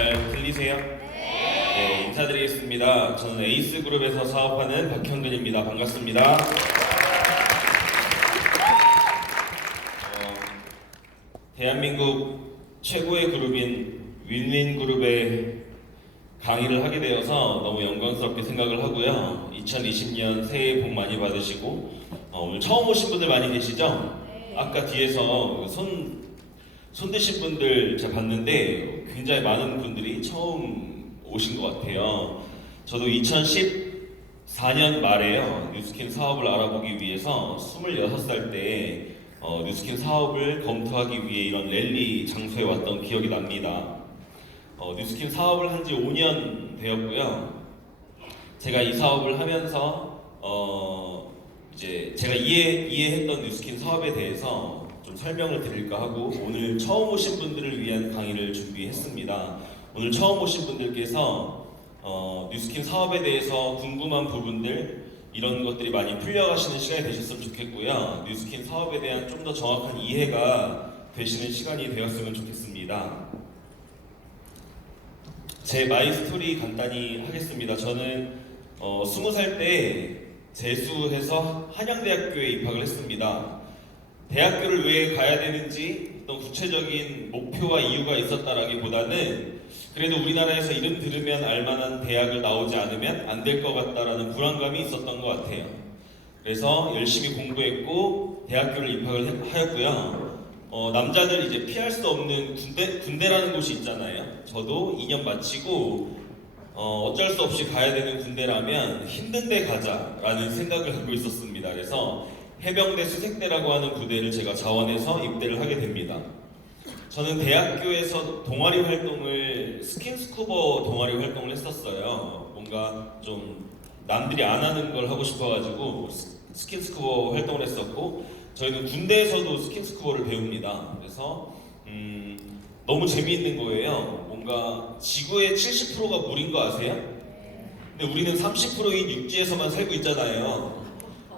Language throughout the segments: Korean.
잘 들리세요? 네, 인사드리겠습니다. 저는 에이스그룹에서 사업하는 박형근입니다. 반갑습니다. 대한민국 최고의 그룹인 윈윈그룹에 강의를 하게 되어서 너무 영광스럽게 생각을 하고요. 2020년 새해 복 많이 받으시고 오늘 처음 오신 분들 많이 계시죠? 아까 뒤에서 손 드신 분들 제가 봤는데 굉장히 많은 분들이 처음 오신 것 같아요. 저도 2014년 말에요. 뉴스킨 사업을 알아보기 위해서 26살 때 뉴스킨 사업을 검토하기 위해 이런 랠리 장소에 왔던 기억이 납니다. 뉴스킨 사업을 한 지 5년 되었고요. 제가 이 사업을 하면서 이제 제가 이해했던 뉴스킨 사업에 대해서 좀 설명을 드릴까 하고 오늘 처음 오신 분들을 위한 강의를 준비했습니다. 오늘 처음 오신 분들께서 뉴스킨 사업에 대해서 궁금한 부분들 이런 것들이 많이 풀려가시는 시간이 되셨으면 좋겠고요. 뉴스킨 사업에 대한 좀 더 정확한 이해가 되시는 시간이 되었으면 좋겠습니다. 제 마이 스토리 간단히 하겠습니다. 저는 20살 때 재수해서 한양대학교에 입학을 했습니다. 대학교를 왜 가야 되는지 어떤 구체적인 목표와 이유가 있었다라기보다는 그래도 우리나라에서 이름 들으면 알만한 대학을 나오지 않으면 안 될 것 같다라는 불안감이 있었던 것 같아요. 그래서 열심히 공부했고 대학교를 입학을 하였고요. 남자들 이제 피할 수 없는 군대라는 곳이 있잖아요. 저도 2년 마치고 어쩔 수 없이 가야 되는 군대라면 힘든데 가자라는 생각을 갖고 있었습니다. 그래서 해병대 수색대라고 하는 부대를 제가 자원해서 입대를 하게 됩니다. 저는 대학교에서 동아리 활동을 스킨스쿠버 동아리 활동을 했었어요. 뭔가 좀 남들이 안 하는 걸 하고 싶어가지고 스킨스쿠버 활동을 했었고 저희는 군대에서도 스킨스쿠버를 배웁니다. 그래서 너무 재미있는 거예요. 뭔가 지구의 70%가 물인 거 아세요? 근데 우리는 30%인 육지에서만 살고 있잖아요.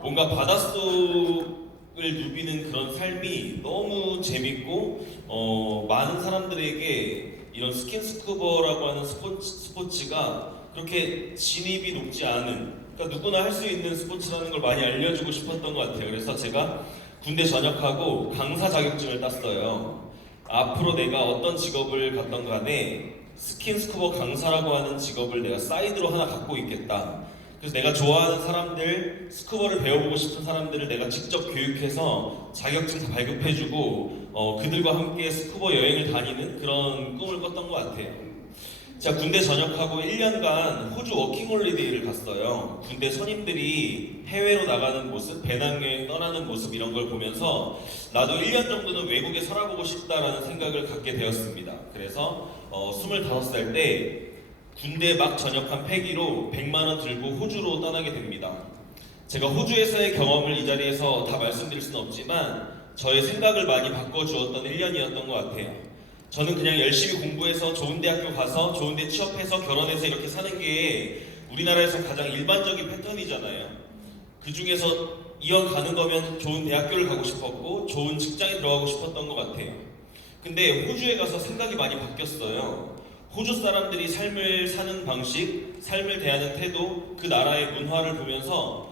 뭔가 바닷속을 누비는 그런 삶이 너무 재밌고 많은 사람들에게 이런 스킨스쿠버라고 하는 스포츠가 그렇게 진입이 높지 않은 그러니까 누구나 할 수 있는 스포츠라는 걸 많이 알려주고 싶었던 것 같아요. 그래서 제가 군대 전역하고 강사 자격증을 땄어요. 앞으로 내가 어떤 직업을 갖던 간에 스킨스쿠버 강사라고 하는 직업을 내가 사이드로 하나 갖고 있겠다. 그래서 내가 좋아하는 사람들, 스쿠버를 배워보고 싶은 사람들을 내가 직접 교육해서 자격증 다 발급해주고 그들과 함께 스쿠버 여행을 다니는 그런 꿈을 꿨던 것 같아요. 제가 군대 전역하고 1년간 호주 워킹홀리데이를 갔어요. 군대 선임들이 해외로 나가는 모습, 배낭여행 떠나는 모습 이런 걸 보면서 나도 1년 정도는 외국에 살아보고 싶다라는 생각을 갖게 되었습니다. 그래서 25살 때 군대 막 전역한 패기로 100만 원 들고 호주로 떠나게 됩니다. 제가 호주에서의 경험을 이 자리에서 다 말씀드릴 수는 없지만 저의 생각을 많이 바꿔주었던 1년이었던 것 같아요. 저는 그냥 열심히 공부해서 좋은 대학교 가서 좋은 데 취업해서 결혼해서 이렇게 사는 게 우리나라에서 가장 일반적인 패턴이잖아요. 그 중에서 이어가는 거면 좋은 대학교를 가고 싶었고 좋은 직장에 들어가고 싶었던 것 같아요. 근데 호주에 가서 생각이 많이 바뀌었어요. 호주 사람들이 삶을 사는 방식, 삶을 대하는 태도, 그 나라의 문화를 보면서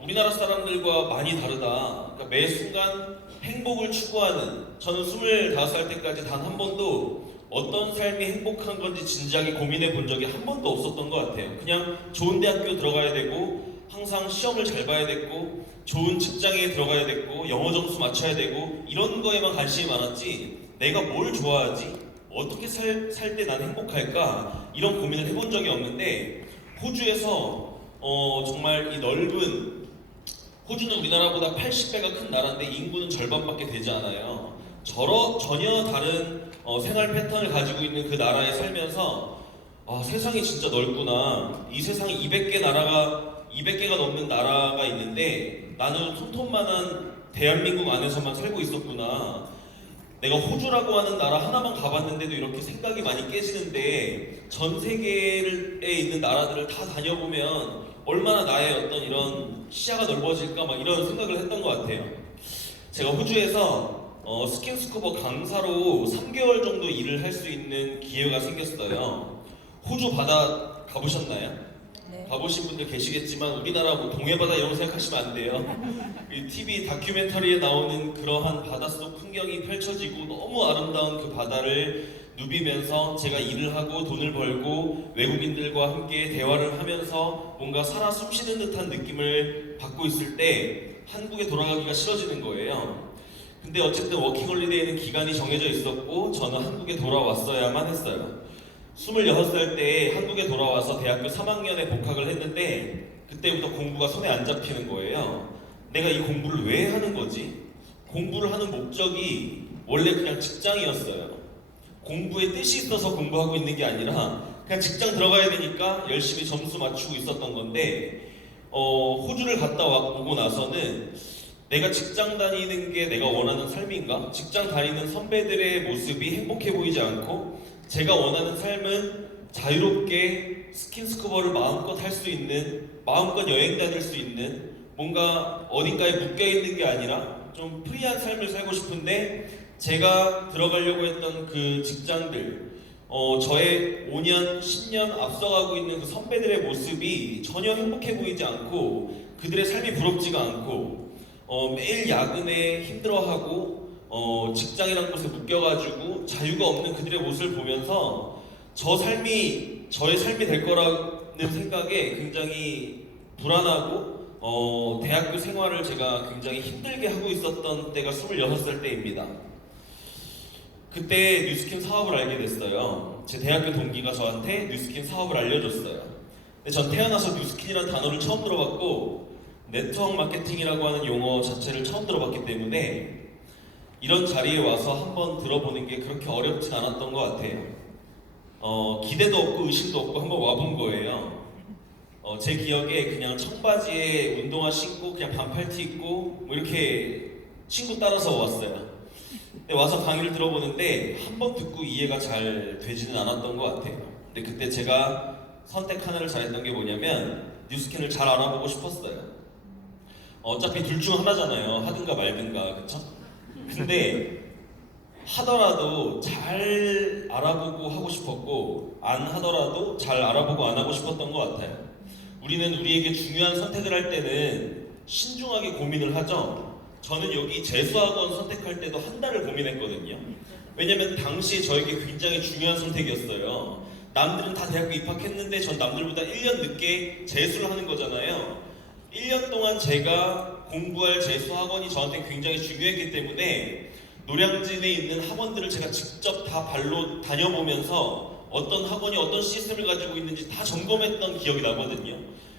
우리나라 사람들과 많이 다르다. 그러니까 매 순간 행복을 추구하는 저는 25살 때까지 단 한 번도 어떤 삶이 행복한 건지 진지하게 고민해 본 적이 한 번도 없었던 것 같아요. 그냥 좋은 대학교 들어가야 되고 항상 시험을 잘 봐야 됐고 좋은 직장에 들어가야 됐고 영어 점수 맞춰야 되고 이런 거에만 관심이 많았지 내가 뭘 좋아하지? 어떻게 살 때 난 행복할까? 이런 고민을 해본 적이 없는데 호주에서 정말 이 넓은 호주는 우리나라보다 80배가 큰 나라인데 인구는 절반밖에 되지 않아요. 전혀 다른 생활 패턴을 가지고 있는 그 나라에 살면서 세상이 진짜 넓구나. 이 세상에 200개가 넘는 나라가 있는데 나는 손톱만한 대한민국 안에서만 살고 있었구나. 내가 호주라고 하는 나라 하나만 가봤는데도 이렇게 생각이 많이 깨지는데 전 세계에 있는 나라들을 다 다녀보면 얼마나 나의 어떤 이런 시야가 넓어질까 막 이런 생각을 했던 것 같아요. 제가 호주에서 스킨스쿠버 강사로 3개월 정도 일을 할 수 있는 기회가 생겼어요. 호주 바다 가보셨나요? 네. 가보신 분들 계시겠지만 우리나라 뭐 동해바다 이런 거 생각하시면 안 돼요. 이 TV 다큐멘터리에 나오는 그러한 바닷속 풍경이 펼쳐지고 너무 아름다운 그 바다를 누비면서 제가 일을 하고 돈을 벌고 외국인들과 함께 대화를 하면서 뭔가 살아 숨쉬는 듯한 느낌을 받고 있을 때 한국에 돌아가기가 싫어지는 거예요. 근데 어쨌든 워킹홀리데이는 기간이 정해져 있었고 저는 한국에 돌아왔어야만 했어요. 26살 때 한국에 돌아와서 대학교 3학년에 복학을 했는데 그때부터 공부가 손에 안 잡히는 거예요. 내가 이 공부를 왜 하는 거지? 공부를 하는 목적이 원래 그냥 직장이었어요. 공부에 뜻이 있어서 공부하고 있는 게 아니라 그냥 직장 들어가야 되니까 열심히 점수 맞추고 있었던 건데 호주를 갔다 오고 나서는 내가 직장 다니는 게 내가 원하는 삶인가? 직장 다니는 선배들의 모습이 행복해 보이지 않고 제가 원하는 삶은 자유롭게 스킨스쿠버를 마음껏 할 수 있는, 마음껏 여행 다닐 수 있는, 뭔가 어딘가에 묶여있는 게 아니라 좀 프리한 삶을 살고 싶은데 제가 들어가려고 했던 그 직장들, 저의 5년, 10년 앞서가고 있는 그 선배들의 모습이 전혀 행복해 보이지 않고 그들의 삶이 부럽지가 않고 매일 야근에 힘들어하고 직장이란 곳에 묶여가지고 자유가 없는 그들의 모습을 보면서 저의 삶이 될 거라는 생각에 굉장히 불안하고 대학교 생활을 제가 굉장히 힘들게 하고 있었던 때가 26살 때입니다. 그때 뉴스킨 사업을 알게 됐어요. 제 대학교 동기가 저한테 뉴스킨 사업을 알려줬어요. 근데 전 태어나서 뉴스킨이라는 단어를 처음 들어봤고 네트워크 마케팅이라고 하는 용어 자체를 처음 들어봤기 때문에 이런 자리에 와서 한번 들어보는 게 그렇게 어렵진 않았던 것 같아요. 기대도 없고 의심도 없고 한번 와본 거예요. 제 기억에 그냥 청바지에 운동화 신고 그냥 반팔티 입고 뭐 이렇게 친구 따라서 왔어요. 근데 와서 강의를 들어보는데 한 번 듣고 이해가 잘 되지는 않았던 것 같아요. 근데 그때 제가 선택 하나를 잘했던 게 뭐냐면 뉴스킨을 잘 알아보고 싶었어요. 어차피 둘 중 하나잖아요. 하든가 말든가, 그쵸? 근데 하더라도 잘 알아보고 하고 싶었고 안 하더라도 잘 알아보고 안 하고 싶었던 것 같아요. 우리는 우리에게 중요한 선택을 할 때는 신중하게 고민을 하죠. 저는 여기 재수학원 선택할 때도 한 달을 고민했거든요. 왜냐면 당시에 저에게 굉장히 중요한 선택이었어요. 남들은 다 대학교 입학했는데 전 남들보다 1년 늦게 재수를 하는 거잖아요. 1년 동안 제가 공부할 재수학원이 저한테 굉장히 중요했기 때문에 노량진에 있는 학원들을 제가 직접 다 발로 다녀보면서 어떤 학원이 어떤 시스템을 가지고 있는지 다 점검했던 기억이 나거든요.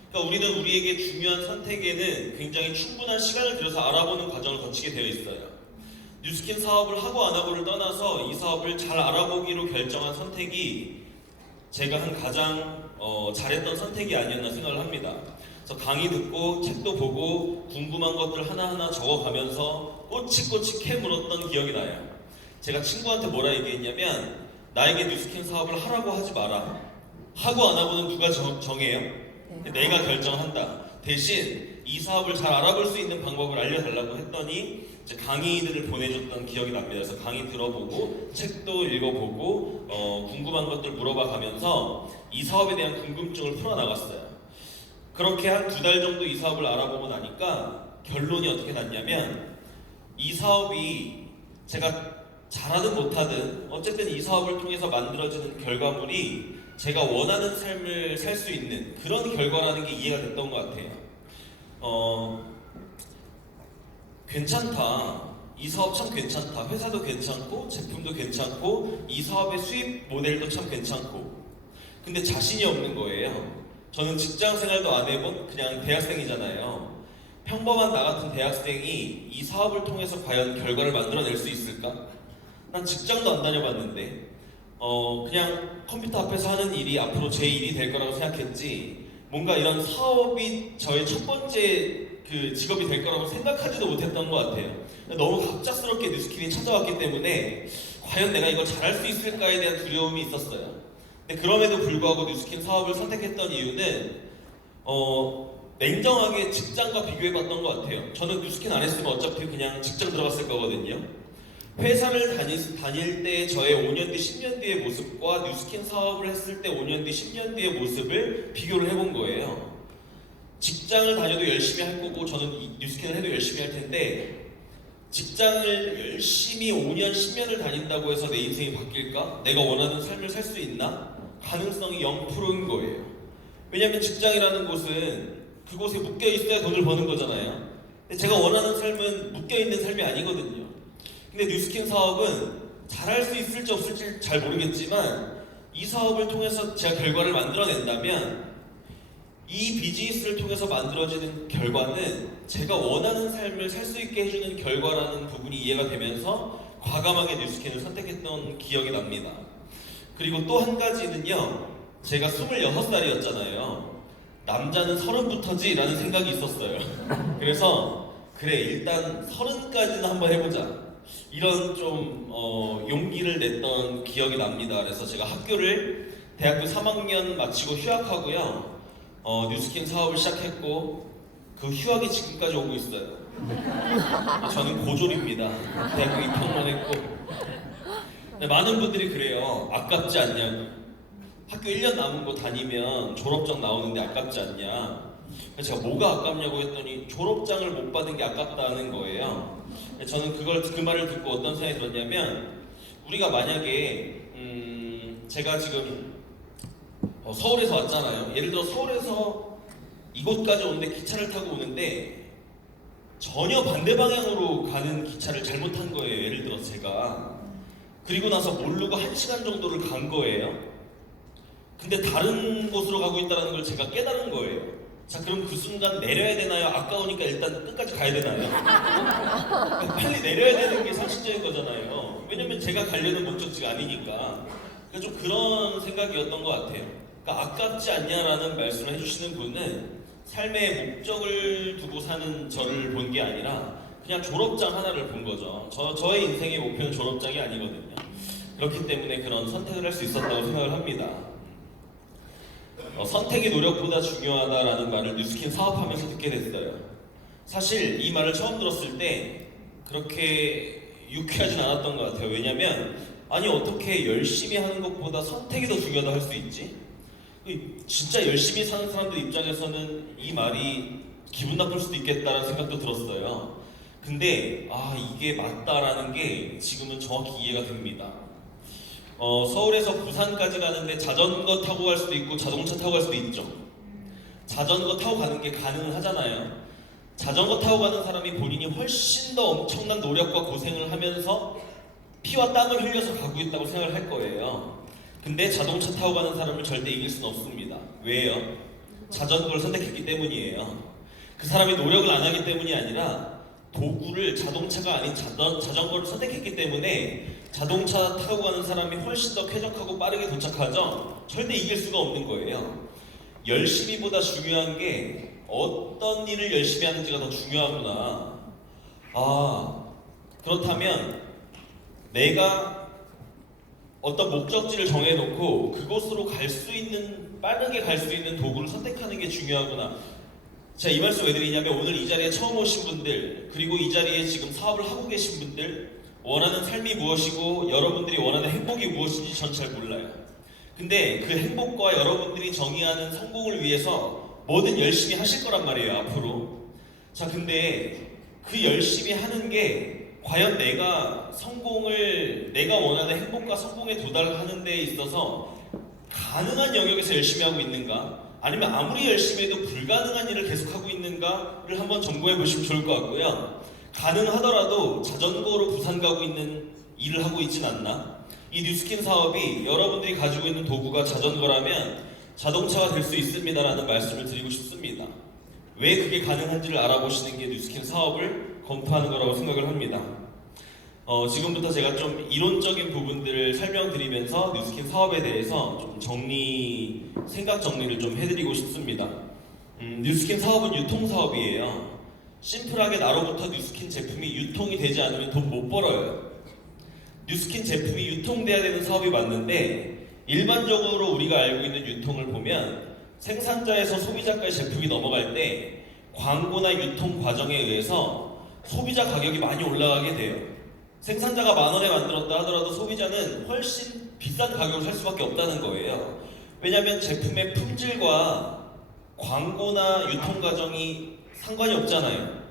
그러니까 우리는 우리에게 중요한 선택에는 굉장히 충분한 시간을 들여서 알아보는 과정을 거치게 되어 있어요. 뉴스킨 사업을 하고 안 하고를 떠나서 이 사업을 잘 알아보기로 결정한 선택이 제가 한 가장 잘했던 선택이 아니었나 생각을 합니다. 그래서 강의 듣고 책도 보고 궁금한 것들 하나하나 적어가면서 꼬치꼬치 캐물었던 기억이 나요. 제가 친구한테 뭐라 얘기했냐면 나에게 뉴스킨 사업을 하라고 하지 마라. 하고 안 하고는 누가 정해요? 내가 결정한다. 대신 이 사업을 잘 알아볼 수 있는 방법을 알려달라고 했더니 이제 강의들을 보내줬던 기억이 납니다. 그래서 강의 들어보고 책도 읽어보고 궁금한 것들 물어봐 가면서 이 사업에 대한 궁금증을 풀어나갔어요. 그렇게 한 2달 정도 이 사업을 알아보고 나니까 결론이 어떻게 났냐면 이 사업이 제가 잘하든 못하든 어쨌든 이 사업을 통해서 만들어지는 결과물이 제가 원하는 삶을 살 수 있는 그런 결과라는 게 이해가 됐던 것 같아요. 괜찮다. 이 사업 참 괜찮다. 회사도 괜찮고 제품도 괜찮고 이 사업의 수입 모델도 참 괜찮고 근데 자신이 없는 거예요. 저는 직장 생활도 안 해본 그냥 대학생이잖아요. 평범한 나 같은 대학생이 이 사업을 통해서 과연 결과를 만들어낼 수 있을까? 난 직장도 안 다녀봤는데 그냥 컴퓨터 앞에서 하는 일이 앞으로 제 일이 될 거라고 생각했지 뭔가 이런 사업이 저의 첫 번째 그 직업이 될 거라고 생각하지도 못했던 것 같아요. 너무 갑작스럽게 뉴스킨이 찾아왔기 때문에 과연 내가 이걸 잘할 수 있을까에 대한 두려움이 있었어요. 근데 그럼에도 불구하고 뉴스킨 사업을 선택했던 이유는 냉정하게 직장과 비교해봤던 것 같아요. 저는 뉴스킨 안 했으면 어차피 그냥 직장 들어갔을 거거든요. 회사를 다닐 때 저의 5년 뒤, 10년 뒤의 모습과 뉴스킨 사업을 했을 때 5년 뒤, 10년 뒤의 모습을 비교를 해본 거예요. 직장을 다녀도 열심히 할 거고 저는 이 뉴스킨을 해도 열심히 할 텐데 직장을 열심히 5년, 10년을 다닌다고 해서 내 인생이 바뀔까? 내가 원하는 삶을 살 수 있나? 가능성이 0%인 거예요. 왜냐하면 직장이라는 곳은 그곳에 묶여 있어야 돈을 버는 거잖아요. 근데 제가 원하는 삶은 묶여 있는 삶이 아니거든요. 근데 뉴스킨 사업은 잘할 수 있을지 없을지 잘 모르겠지만 이 사업을 통해서 제가 결과를 만들어낸다면 이 비즈니스를 통해서 만들어지는 결과는 제가 원하는 삶을 살 수 있게 해주는 결과라는 부분이 이해가 되면서 과감하게 뉴스킨을 선택했던 기억이 납니다. 그리고 또 한 가지는요, 제가 26살이었잖아요. 남자는 30부터지 라는 생각이 있었어요. 그래서 그래 일단 30까지는 한번 해보자 이런 좀 용기를 냈던 기억이 납니다. 그래서 제가 학교를 대학교 3학년 마치고 휴학하고요, 뉴스킨 사업을 시작했고 그 휴학이 지금까지 오고 있어요. 저는 고졸입니다. 대학교 입학만 했고. 근데 많은 분들이 그래요. 아깝지 않냐고. 학교 1년 남은 거 다니면 졸업장 나오는데 아깝지 않냐. 그래서 제가 뭐가 아깝냐고 했더니 졸업장을 못 받은 게 아깝다는 거예요. 저는 그 말을 듣고 어떤 생각이 들었냐면 우리가 만약에 제가 지금 서울에서 왔잖아요. 예를 들어 서울에서 이곳까지 오는데 기차를 타고 오는데 전혀 반대 방향으로 가는 기차를 잘못한 거예요. 예를 들어 제가 그리고 나서 모르고 1시간 정도를 간 거예요. 근데 다른 곳으로 가고 있다는 걸 제가 깨달은 거예요. 자, 그럼 그 순간 내려야 되나요? 아까우니까 일단 끝까지 가야 되나요? 빨리 내려야 되는 게 상식적인 거잖아요. 왜냐면 제가 가려는 목적지가 아니니까. 그러니까 좀 그런 생각이었던 것 같아요. 그러니까 아깝지 않냐라는 말씀을 해주시는 분은 삶의 목적을 두고 사는 저를 본 게 아니라 그냥 졸업장 하나를 본 거죠. 저의 인생의 목표는 졸업장이 아니거든요. 그렇기 때문에 그런 선택을 할 수 있었다고 생각을 합니다. 선택이 노력보다 중요하다라는 말을 뉴스킨 사업하면서 듣게 됐어요. 사실 이 말을 처음 들었을 때 그렇게 유쾌하진 않았던 것 같아요. 왜냐면 아니 어떻게 열심히 하는 것보다 선택이 더 중요하다 할 수 있지? 진짜 열심히 사는 사람들 입장에서는 이 말이 기분 나쁠 수도 있겠다라는 생각도 들었어요. 근데 이게 맞다라는 게 지금은 정확히 이해가 됩니다. 서울에서 부산까지 가는데 자전거 타고 갈 수도 있고 자동차 타고 갈 수도 있죠. 자전거 타고 가는 게 가능하잖아요. 자전거 타고 가는 사람이 본인이 훨씬 더 엄청난 노력과 고생을 하면서 피와 땀을 흘려서 가고 있다고 생각을 할 거예요. 근데 자동차 타고 가는 사람을 절대 이길 수는 없습니다. 왜요? 자전거를 선택했기 때문이에요. 그 사람이 노력을 안 하기 때문이 아니라 도구를 자동차가 아닌 자전거를 선택했기 때문에 자동차 타고 가는 사람이 훨씬 더 쾌적하고 빠르게 도착하죠. 절대 이길 수가 없는 거예요. 열심히보다 중요한 게 어떤 일을 열심히 하는지가 더 중요하구나. 그렇다면 내가 어떤 목적지를 정해놓고 그곳으로 갈 수 있는, 빠르게 갈 수 있는 도구를 선택하는 게 중요하구나. 제가 이 말씀 왜 드리냐면 오늘 이 자리에 처음 오신 분들, 그리고 이 자리에 지금 사업을 하고 계신 분들, 원하는 삶이 무엇이고 여러분들이 원하는 행복이 무엇인지 전 잘 몰라요. 근데 그 행복과 여러분들이 정의하는 성공을 위해서 뭐든 열심히 하실 거란 말이에요, 앞으로. 자, 근데 그 열심히 하는 게 과연 내가 원하는 행복과 성공에 도달하는 데 있어서 가능한 영역에서 열심히 하고 있는가? 아니면 아무리 열심히 해도 불가능한 일을 계속하고 있는가를 한번 점검해 보시면 좋을 것 같고요. 가능하더라도 자전거로 부산 가고 있는 일을 하고 있진 않나? 이 뉴스킨 사업이 여러분들이 가지고 있는 도구가 자전거라면 자동차가 될 수 있습니다라는 말씀을 드리고 싶습니다. 왜 그게 가능한지를 알아보시는 게 뉴스킨 사업을 검토하는 거라고 생각을 합니다. 지금부터 제가 좀 이론적인 부분들을 설명드리면서 뉴스킨 사업에 대해서 좀 생각 정리를 좀 해드리고 싶습니다. 뉴스킨 사업은 유통 사업이에요. 심플하게 나로부터 뉴스킨 제품이 유통이 되지 않으면 돈 못 벌어요. 뉴스킨 제품이 유통돼야 되는 사업이 맞는데 일반적으로 우리가 알고 있는 유통을 보면 생산자에서 소비자까지 제품이 넘어갈 때 광고나 유통 과정에 의해서 소비자 가격이 많이 올라가게 돼요. 생산자가 10,000원에 만들었다 하더라도 소비자는 훨씬 비싼 가격을 살 수밖에 없다는 거예요. 왜냐하면 제품의 품질과 광고나 유통 과정이 상관이 없잖아요.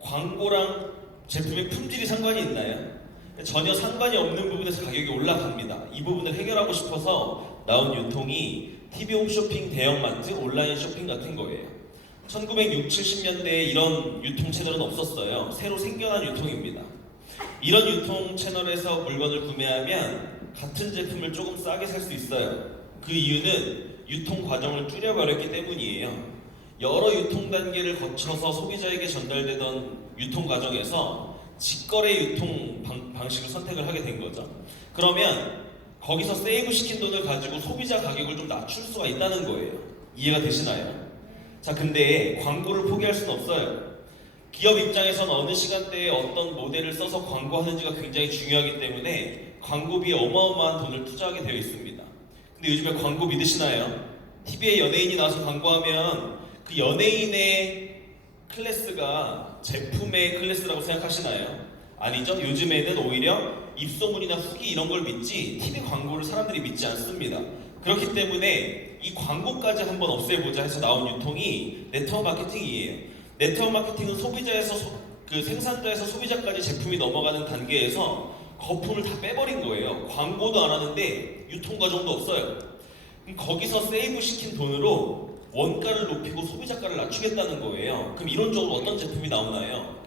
광고랑 제품의 품질이 상관이 있나요? 전혀 상관이 없는 부분에서 가격이 올라갑니다. 이 부분을 해결하고 싶어서 나온 유통이 TV 홈쇼핑, 대형마트, 온라인 쇼핑 같은 거예요. 1960, 70년대에 이런 유통 채널은 없었어요. 새로 생겨난 유통입니다. 이런 유통 채널에서 물건을 구매하면 같은 제품을 조금 싸게 살 수 있어요. 그 이유는 유통 과정을 줄여버렸기 때문이에요. 여러 유통 단계를 거쳐서 소비자에게 전달되던 유통 과정에서 직거래 유통 방식을 선택을 하게 된 거죠. 그러면 거기서 세이브 시킨 돈을 가지고 소비자 가격을 좀 낮출 수가 있다는 거예요. 이해가 되시나요? 자, 근데 광고를 포기할 수는 없어요. 기업 입장에선 어느 시간대에 어떤 모델을 써서 광고하는지가 굉장히 중요하기 때문에 광고비에 어마어마한 돈을 투자하게 되어 있습니다. 근데 요즘에 광고 믿으시나요? TV에 연예인이 나와서 광고하면 그 연예인의 클래스가 제품의 클래스라고 생각하시나요? 아니죠? 요즘에는 오히려 입소문이나 후기 이런 걸 믿지 TV 광고를 사람들이 믿지 않습니다. 그렇기 때문에 이 광고까지 한번 없애보자 해서 나온 유통이 네트워크 마케팅이에요. 네트워크 마케팅은 그 생산자에서 소비자까지 제품이 넘어가는 단계에서 거품을 다 빼버린 거예요. 광고도 안 하는데 유통 과정도 없어요. 그럼 거기서 세이브 시킨 돈으로 원가를 높이고 소비자가를 낮추겠다는 거예요. 그럼 이론적으로 어떤 제품이 나오나요?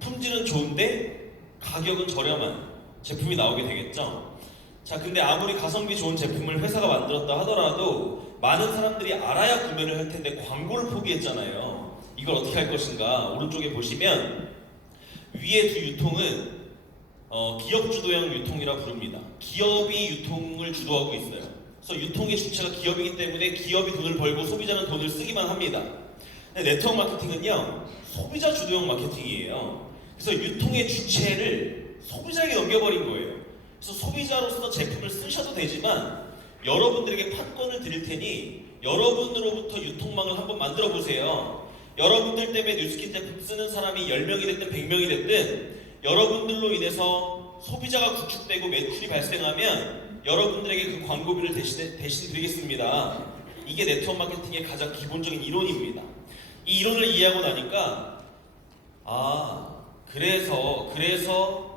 품질은 좋은데 가격은 저렴한 제품이 나오게 되겠죠. 자, 근데 아무리 가성비 좋은 제품을 회사가 만들었다 하더라도 많은 사람들이 알아야 구매를 할 텐데 광고를 포기했잖아요. 이걸 어떻게 할 것인가? 오른쪽에 보시면 위에 두 유통은 기업 주도형 유통이라 부릅니다. 기업이 유통을 주도하고 있어요. 그래서 유통의 주체가 기업이기 때문에 기업이 돈을 벌고 소비자는 돈을 쓰기만 합니다. 근데 네트워크 마케팅은요, 소비자 주도형 마케팅이에요. 그래서 유통의 주체를 소비자에게 넘겨버린 거예요. 그래서 소비자로서 제품을 쓰셔도 되지만 여러분들에게 판권을 드릴 테니 여러분으로부터 유통망을 한번 만들어 보세요. 여러분들 때문에 뉴스킨 제품 쓰는 사람이 10명이 됐든 100명이 됐든 여러분들로 인해서 소비자가 구축되고 매출이 발생하면 여러분들에게 그 광고비를 대신 드리겠습니다. 이게 네트워크 마케팅의 가장 기본적인 이론입니다. 이 이론을 이해하고 나니까 그래서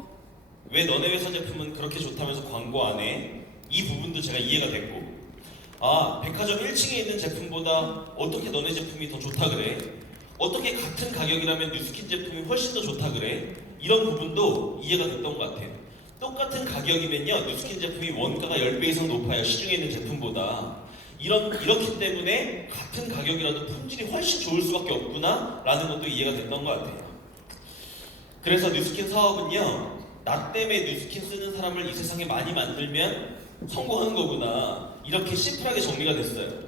왜 너네 회사 제품은 그렇게 좋다면서 광고 안 해? 이 부분도 제가 이해가 됐고, 백화점 1층에 있는 제품보다 어떻게 너네 제품이 더 좋다 그래? 어떻게 같은 가격이라면 뉴스킨 제품이 훨씬 더 좋다 그래? 이런 부분도 이해가 됐던 것 같아요. 똑같은 가격이면요, 뉴스킨 제품이 원가가 10배 이상 높아요. 시중에 있는 제품보다. 이렇기 때문에 같은 가격이라도 품질이 훨씬 좋을 수밖에 없구나 라는 것도 이해가 됐던 것 같아요. 그래서 뉴스킨 사업은요, 나 때문에 뉴스킨 쓰는 사람을 이 세상에 많이 만들면 성공하는 거구나, 이렇게 심플하게 정리가 됐어요.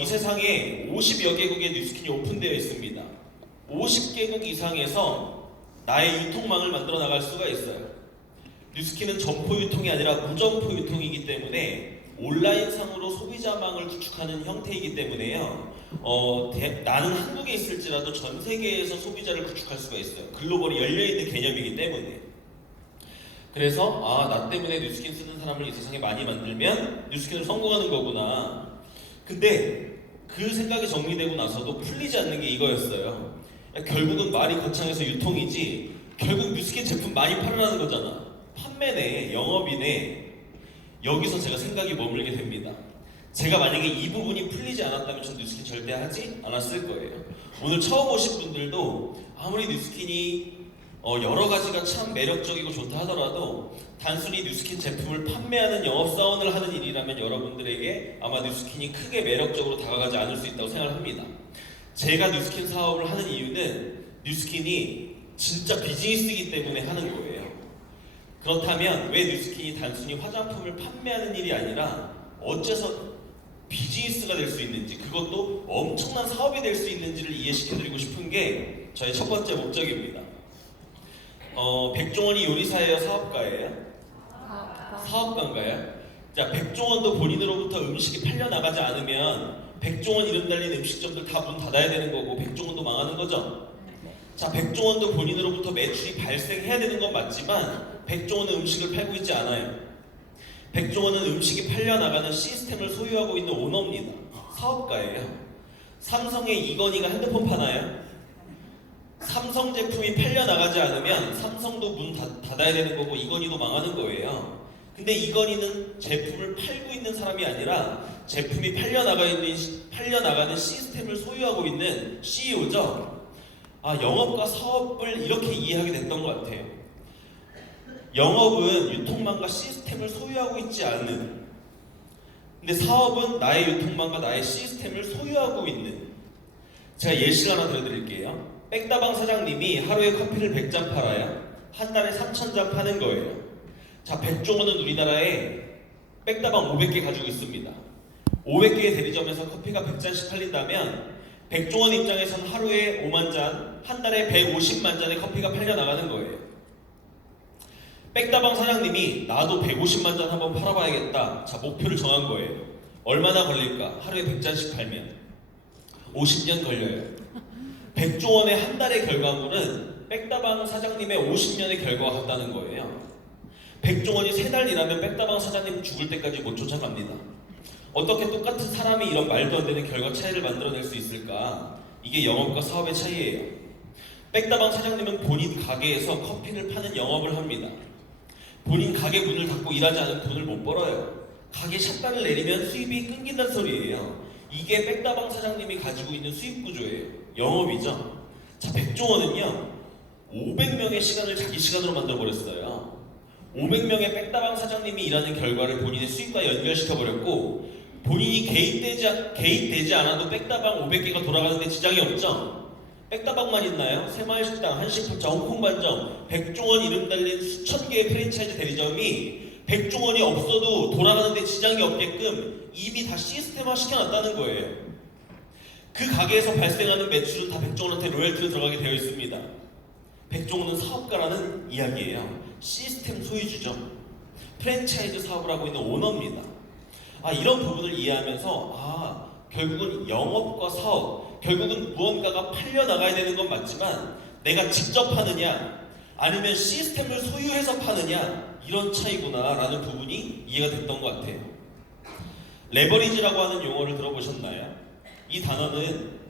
이 세상에 50여 개국의 뉴스킨이 오픈되어 있습니다. 50개국 이상에서 나의 유통망을 만들어 나갈 수가 있어요. 뉴스킨은 점포 유통이 아니라 무점포 유통이기 때문에 온라인상으로 소비자망을 구축하는 형태이기 때문에요. 나는 한국에 있을지라도 전 세계에서 소비자를 구축할 수가 있어요. 글로벌이 열려있는 개념이기 때문에. 그래서 나 때문에 뉴스킨 쓰는 사람을 이 세상에 많이 만들면 뉴스킨을 성공하는 거구나. 근데 그 생각이 정리되고 나서도 풀리지 않는 게 이거였어요. 결국은 말이 거창해서 유통이지 결국 뉴스킨 제품 많이 팔으라는 거잖아. 판매네, 영업이네. 여기서 제가 생각이 머물게 됩니다. 제가 만약에 이 부분이 풀리지 않았다면 전 뉴스킨 절대 하지 않았을 거예요. 오늘 처음 오신 분들도 아무리 뉴스킨이 여러 가지가 참 매력적이고 좋다 하더라도 단순히 뉴스킨 제품을 판매하는 영업사원을 하는 일이라면 여러분들에게 아마 뉴스킨이 크게 매력적으로 다가가지 않을 수 있다고 생각합니다. 제가 뉴스킨 사업을 하는 이유는 뉴스킨이 진짜 비즈니스이기 때문에 하는 거예요. 그렇다면 왜 뉴스킨이 단순히 화장품을 판매하는 일이 아니라 어째서 비즈니스가 될 수 있는지, 그것도 엄청난 사업이 될 수 있는지를 이해시켜드리고 싶은 게 저의 첫 번째 목적입니다. 백종원이 요리사예요? 사업가예요? 사업가인가요? 자, 백종원도 본인으로부터 음식이 팔려나가지 않으면 백종원 이름 달린 음식점들 다 문 닫아야 되는 거고 백종원도 망하는 거죠? 자, 백종원도 본인으로부터 매출이 발생해야 되는 건 맞지만 백종원은 음식을 팔고 있지 않아요. 백종원은 음식이 팔려나가는 시스템을 소유하고 있는 오너입니다. 사업가예요. 삼성의 이건희가 핸드폰 파나요? 삼성 제품이 팔려나가지 않으면 삼성도 문 닫아야 되는 거고 이건희도 망하는 거예요. 근데 이건희는 제품을 팔고 있는 사람이 아니라 제품이 팔려나가는 시스템을 소유하고 있는 CEO죠. 영업과 사업을 이렇게 이해하게 됐던 것 같아요. 영업은 유통망과 시스템을 소유하고 있지 않은, 근데 사업은 나의 유통망과 나의 시스템을 소유하고 있는. 제가 예시를 하나 들어드릴게요. 백다방 사장님이 하루에 커피를 100잔 팔아야 한 달에 3,000잔 파는 거예요. 자, 백종원은 우리나라에 백다방 500개 가지고 있습니다. 500개의 대리점에서 커피가 100잔씩 팔린다면 백종원 입장에서는 하루에 5만 잔, 한 달에 150만 잔의 커피가 팔려나가는 거예요. 백다방 사장님이 나도 150만 잔 한번 팔아봐야겠다. 자, 목표를 정한 거예요. 얼마나 걸릴까? 하루에 100잔씩 팔면 50년 걸려요. 백종원의 한 달의 결과물은 백다방 사장님의 50년의 결과가 같다는 거예요. 백종원이 3달 일하면 백다방 사장님 죽을 때까지 못 쫓아갑니다. 어떻게 똑같은 사람이 이런 말도 안 되는 결과 차이를 만들어낼 수 있을까? 이게 영업과 사업의 차이예요. 백다방 사장님은 본인 가게에서 커피를 파는 영업을 합니다. 본인 가게 문을 닫고 일하지 않으면 돈을 못 벌어요. 가게 샷단을 내리면 수입이 끊긴다는 소리예요. 이게 백다방 사장님이 가지고 있는 수입 구조예요. 영업이죠. 자, 백종원은요 500명의 시간을 자기 시간으로 만들어버렸어요. 500명의 백다방 사장님이 일하는 결과를 본인의 수입과 연결시켜버렸고, 본인이 개입되지 않아도 백다방 500개가 돌아가는데 지장이 없죠. 백다방만 있나요? 새마을식당, 한식품점, 홍콩반점, 백종원 이름 달린 수천 개의 프랜차이즈 대리점이 백종원이 없어도 돌아가는데 지장이 없게끔 이미 다 시스템화 시켜놨다는 거예요. 그 가게에서 발생하는 매출은 다 백종원한테 로열티로 들어가게 되어 있습니다. 백종원은 사업가라는 이야기예요. 시스템 소유주죠. 프랜차이즈 사업을 하고 있는 오너입니다. 이런 부분을 이해하면서 결국은 영업과 사업, 결국은 무언가가 팔려나가야 되는 건 맞지만 내가 직접 파느냐 아니면 시스템을 소유해서 파느냐, 이런 차이구나 라는 부분이 이해가 됐던 것 같아요. 레버리지라고 하는 용어를 들어보셨나요? 이 단어는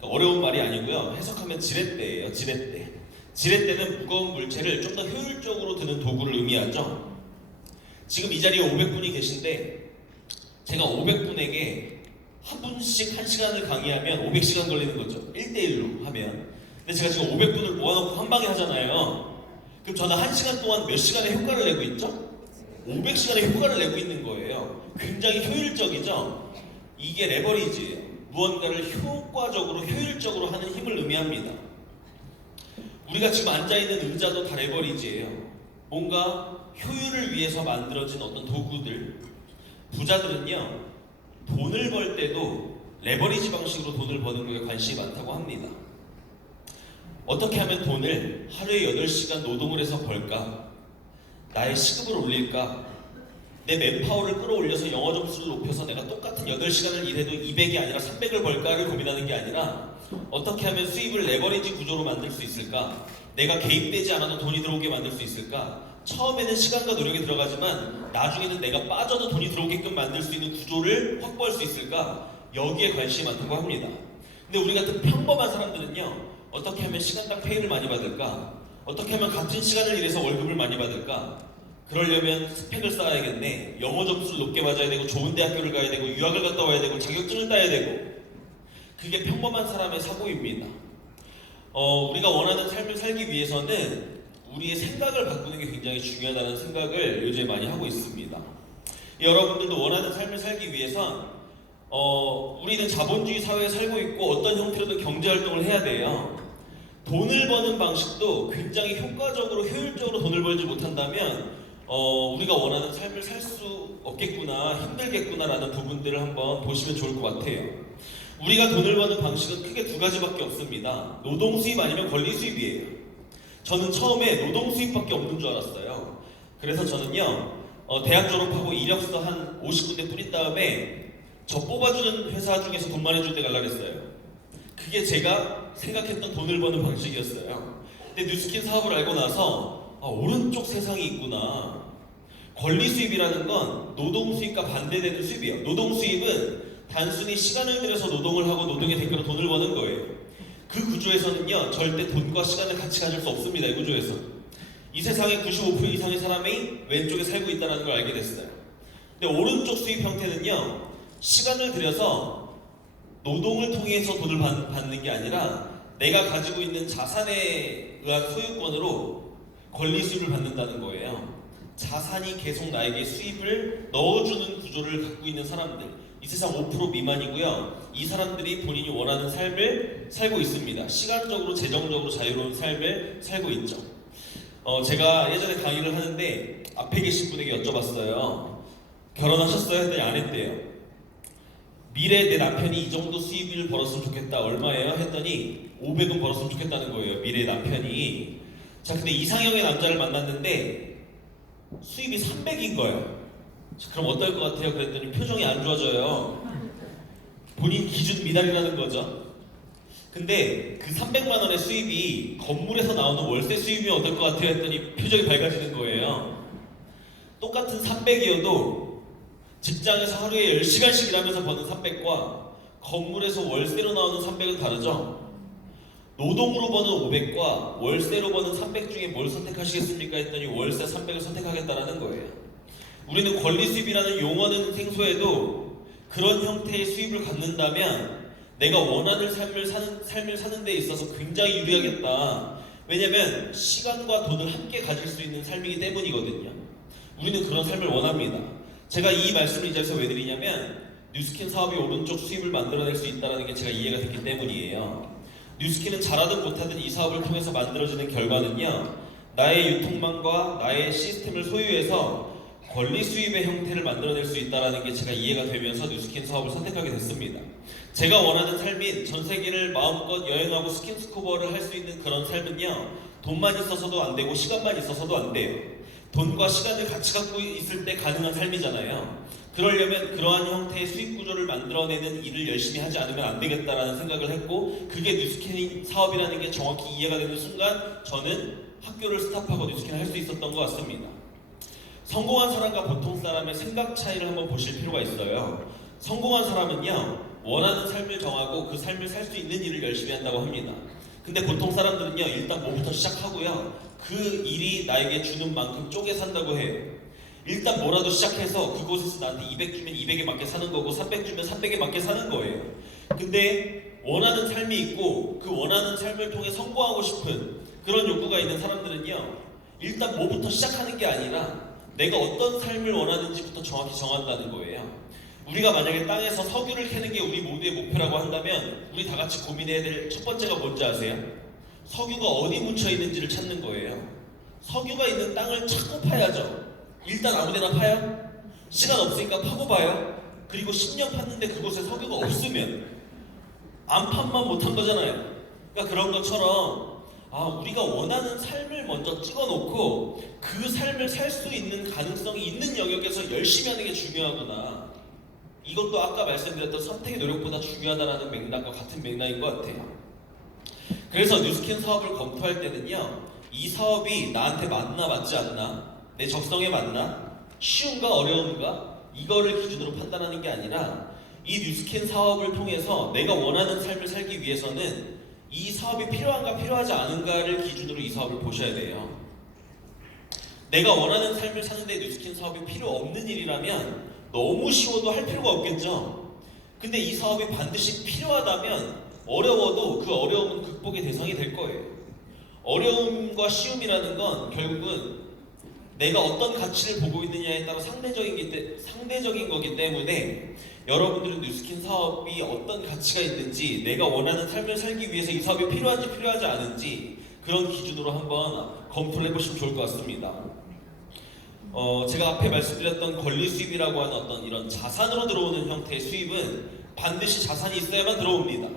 어려운 말이 아니고요, 해석하면 지렛대예요. 지렛대. 지렛대는 무거운 물체를 좀 더 효율적으로 드는 도구를 의미하죠. 지금 이 자리에 500분이 계신데 제가 500분에게 한 분씩 1시간을 강의하면 500시간 걸리는 거죠. 1대1로 하면. 근데 제가 지금 500분을 모아놓고 한 방에 하잖아요. 그럼 저는 1시간 동안 몇 시간의 효과를 내고 있죠? 500시간의 효과를 내고 있는 거예요. 굉장히 효율적이죠? 이게 레버리지예요. 무언가를 효과적으로, 효율적으로 하는 힘을 의미합니다. 우리가 지금 앉아있는 의자도 다 레버리지예요. 뭔가 효율을 위해서 만들어진 어떤 도구들. 부자들은요, 돈을 벌 때도 레버리지 방식으로 돈을 버는 거에 관심이 많다고 합니다. 어떻게 하면 돈을 하루에 8시간 노동을 해서 벌까? 나의 시급을 올릴까? 내 맨파워를 끌어올려서 영어 점수를 높여서 내가 똑같은 8시간을 일해도 200이 아니라 300을 벌까를 고민하는 게 아니라, 어떻게 하면 수입을 레버리지 구조로 만들 수 있을까? 내가 개입되지 않아도 돈이 들어오게 만들 수 있을까? 처음에는 시간과 노력이 들어가지만 나중에는 내가 빠져도 돈이 들어오게끔 만들 수 있는 구조를 확보할 수 있을까? 여기에 관심이 많다고 합니다. 근데 우리 같은 평범한 사람들은요, 어떻게 하면 시간당 페이를 많이 받을까? 어떻게 하면 같은 시간을 일해서 월급을 많이 받을까? 그러려면 스펙을 쌓아야겠네. 영어 점수를 높게 맞아야 되고, 좋은 대학교를 가야 되고, 유학을 갔다 와야 되고, 자격증을 따야 되고. 그게 평범한 사람의 사고입니다. 우리가 원하는 삶을 살기 위해서는 우리의 생각을 바꾸는 게 굉장히 중요하다는 생각을 요즘에 많이 하고 있습니다. 여러분들도 원하는 삶을 살기 위해선 우리는 자본주의 사회에 살고 있고 어떤 형태로든 경제활동을 해야 돼요. 돈을 버는 방식도 굉장히 효과적으로, 효율적으로 돈을 벌지 못한다면 우리가 원하는 삶을 살 수 없겠구나, 힘들겠구나 라는 부분들을 한번 보시면 좋을 것 같아요. 우리가 돈을 버는 방식은 크게 2가지밖에 없습니다. 노동 수입 아니면 권리 수입이에요. 저는 처음에 노동 수입밖에 없는 줄 알았어요. 그래서 저는요, 대학 졸업하고 이력서 한 50군데 뿌린 다음에 저 뽑아주는 회사 중에서 돈 많이 줄 때 갈라 그랬어요. 그게 제가 생각했던 돈을 버는 방식이었어요. 근데 뉴스킨 사업을 알고 나서 오른쪽 세상이 있구나. 권리 수입이라는 건 노동 수입과 반대되는 수입이에요. 노동 수입은 단순히 시간을 들여서 노동을 하고 노동의 대가로 돈을 버는 거예요. 그 구조에서는요, 절대 돈과 시간을 같이 가질 수 없습니다. 이 구조에서. 이 세상의 95% 이상의 사람이 왼쪽에 살고 있다는 걸 알게 됐어요. 근데 오른쪽 수입 형태는요, 시간을 들여서 노동을 통해서 돈을 받는 게 아니라 내가 가지고 있는 자산에 의한 소유권으로 권리 수입을 받는다는 거예요. 자산이 계속 나에게 수입을 넣어주는 구조를 갖고 있는 사람들, 이 세상 5% 미만이고요. 이 사람들이 본인이 원하는 삶을 살고 있습니다. 시간적으로, 재정적으로 자유로운 삶을 살고 있죠. 제가 예전에 강의를 하는데 앞에 계신 분에게 여쭤봤어요. 결혼하셨어요? 했더니 안 했대요. 미래에 내 남편이 이 정도 수입을 벌었으면 좋겠다. 얼마예요? 했더니 500은 벌었으면 좋겠다는 거예요. 미래의 남편이. 자, 근데 이상형의 남자를 만났는데 수입이 300인 거예요. 자, 그럼 어떨 것 같아요? 그랬더니 표정이 안 좋아져요. 본인 기준 미달이라는 거죠. 근데 그 300만 원의 수입이 건물에서 나오는 월세 수입이면 어떨 것 같아요? 했더니 표정이 밝아지는 거예요. 똑같은 300이어도 직장에서 하루에 10시간씩 일하면서 버는 300과 건물에서 월세로 나오는 300은 다르죠? 노동으로 버는 500과 월세로 버는 300 중에 뭘 선택하시겠습니까? 했더니 월세 300을 선택하겠다라는 거예요. 우리는 권리 수입이라는 용어는 생소해도 그런 형태의 수입을 갖는다면 내가 원하는 삶을 사는 데 있어서 굉장히 유리하겠다. 왜냐면 시간과 돈을 함께 가질 수 있는 삶이기 때문이거든요. 우리는 그런 삶을 원합니다. 제가 이 말씀을 이 자리에서 왜 드리냐면 뉴스킨 사업이 오른쪽 수입을 만들어낼 수 있다는 게 제가 이해가 됐기 때문이에요. 뉴스킨은 잘하든 못하든 이 사업을 통해서 만들어지는 결과는요, 나의 유통망과 나의 시스템을 소유해서 권리 수입의 형태를 만들어낼 수 있다는 게 제가 이해가 되면서 뉴스킨 사업을 선택하게 됐습니다. 제가 원하는 삶인 전 세계를 마음껏 여행하고 스킨스쿠버를 할 수 있는 그런 삶은요, 돈만 있어서도 안 되고 시간만 있어서도 안 돼요. 돈과 시간을 같이 갖고 있을 때 가능한 삶이잖아요. 그러려면 그러한 형태의 수입 구조를 만들어내는 일을 열심히 하지 않으면 안 되겠다라는 생각을 했고, 그게 뉴스킨 사업이라는 게 정확히 이해가 되는 순간 저는 학교를 스탑하고 뉴스킨을 할 수 있었던 것 같습니다. 성공한 사람과 보통 사람의 생각 차이를 한번 보실 필요가 있어요. 성공한 사람은요, 원하는 삶을 정하고 그 삶을 살 수 있는 일을 열심히 한다고 합니다. 근데 보통 사람들은요, 일단 뭐부터 시작하고요, 그 일이 나에게 주는 만큼 쪼개 산다고 해요. 일단 뭐라도 시작해서 그곳에서 나한테 200 주면 200에 맞게 사는 거고 300 주면 300에 맞게 사는 거예요. 근데 원하는 삶이 있고 그 원하는 삶을 통해 성공하고 싶은 그런 욕구가 있는 사람들은요, 일단 뭐부터 시작하는 게 아니라 내가 어떤 삶을 원하는지부터 정확히 정한다는 거예요. 우리가 만약에 땅에서 석유를 캐는 게 우리 모두의 목표라고 한다면 우리 다 같이 고민해야 될 첫 번째가 뭔지 아세요? 석유가 어디 묻혀 있는지를 찾는 거예요. 석유가 있는 땅을 찾고 파야죠. 일단 아무데나 파요? 시간 없으니까 파고 봐요. 그리고 10년 팠는데 그곳에 석유가 없으면 안 판만 못한 거잖아요. 그러니까 그런 것처럼 우리가 원하는 삶을 먼저 찍어놓고 그 삶을 살 수 있는 가능성이 있는 영역에서 열심히 하는 게 중요하구나. 이것도 아까 말씀드렸던 선택의 노력보다 중요하다는 맥락과 같은 맥락인 것 같아요. 그래서 뉴스킨 사업을 검토할 때는요, 이 사업이 나한테 맞나 맞지 않나, 내 적성에 맞나, 쉬운가 어려운가, 이거를 기준으로 판단하는 게 아니라 이 뉴스킨 사업을 통해서 내가 원하는 삶을 살기 위해서는 이 사업이 필요한가 필요하지 않은가를 기준으로 이 사업을 보셔야 돼요. 내가 원하는 삶을 사는데 뉴스킨 사업이 필요 없는 일이라면 너무 쉬워도 할 필요가 없겠죠. 근데 이 사업이 반드시 필요하다면 어려워도 그 어려움은 극복의 대상이 될 거예요. 어려움과 쉬움이라는 건 결국은 내가 어떤 가치를 보고 있느냐에 따라 상대적인 거기 때문에 여러분들은 뉴스킨 사업이 어떤 가치가 있는지, 내가 원하는 삶을 살기 위해서 이 사업이 필요한지 필요하지 않은지 그런 기준으로 한번 검토를 해보시면 좋을 것 같습니다. 제가 앞에 말씀드렸던 권리 수입이라고 하는 어떤 이런 자산으로 들어오는 형태의 수입은 반드시 자산이 있어야만 들어옵니다.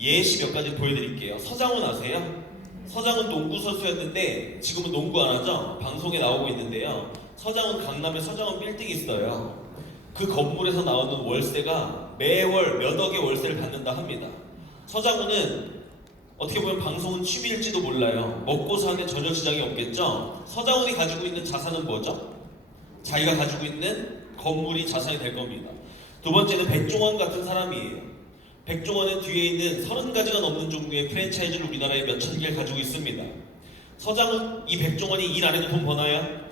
예시 몇 가지 보여드릴게요. 서장훈 아세요? 서장훈 농구 선수였는데 지금은 농구 안 하죠? 방송에 나오고 있는데요. 서장훈 강남에 서장훈 빌딩이 있어요. 그 건물에서 나오는 월세가 매월 몇 억의 월세를 받는다 합니다. 서장훈은 어떻게 보면 방송은 취미일지도 몰라요. 먹고 사는데 전혀 지장이 없겠죠. 서장훈이 가지고 있는 자산은 뭐죠? 자기가 가지고 있는 건물이 자산이 될 겁니다. 두 번째는 백종원 같은 사람이에요. 백종원은 뒤에 있는 30가지가 넘는 종류의 프랜차이즈를 우리나라에 몇천 개를 가지고 있습니다. 서장훈, 이 백종원이 일 안 해도 돈 버나요?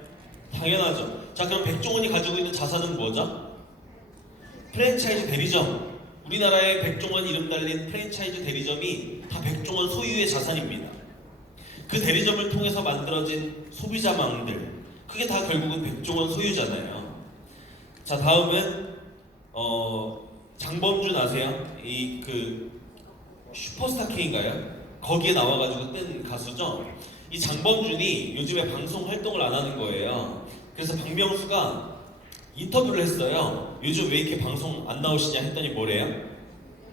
당연하죠. 자, 그럼 백종원이 가지고 있는 자산은 뭐죠? 프랜차이즈 대리점. 우리나라에 백종원 이름 달린 프랜차이즈 대리점이 다 백종원 소유의 자산입니다. 그 대리점을 통해서 만들어진 소비자망들, 그게 다 결국은 백종원 소유잖아요. 자, 다음은 장범준 아세요? 이 슈퍼스타 K인가요? 거기에 나와가지고 뜬 가수죠. 이 장범준이 요즘에 방송 활동을 안 하는 거예요. 그래서 박명수가 인터뷰를 했어요. 요즘 왜 이렇게 방송 안 나오시냐 했더니 뭐래요?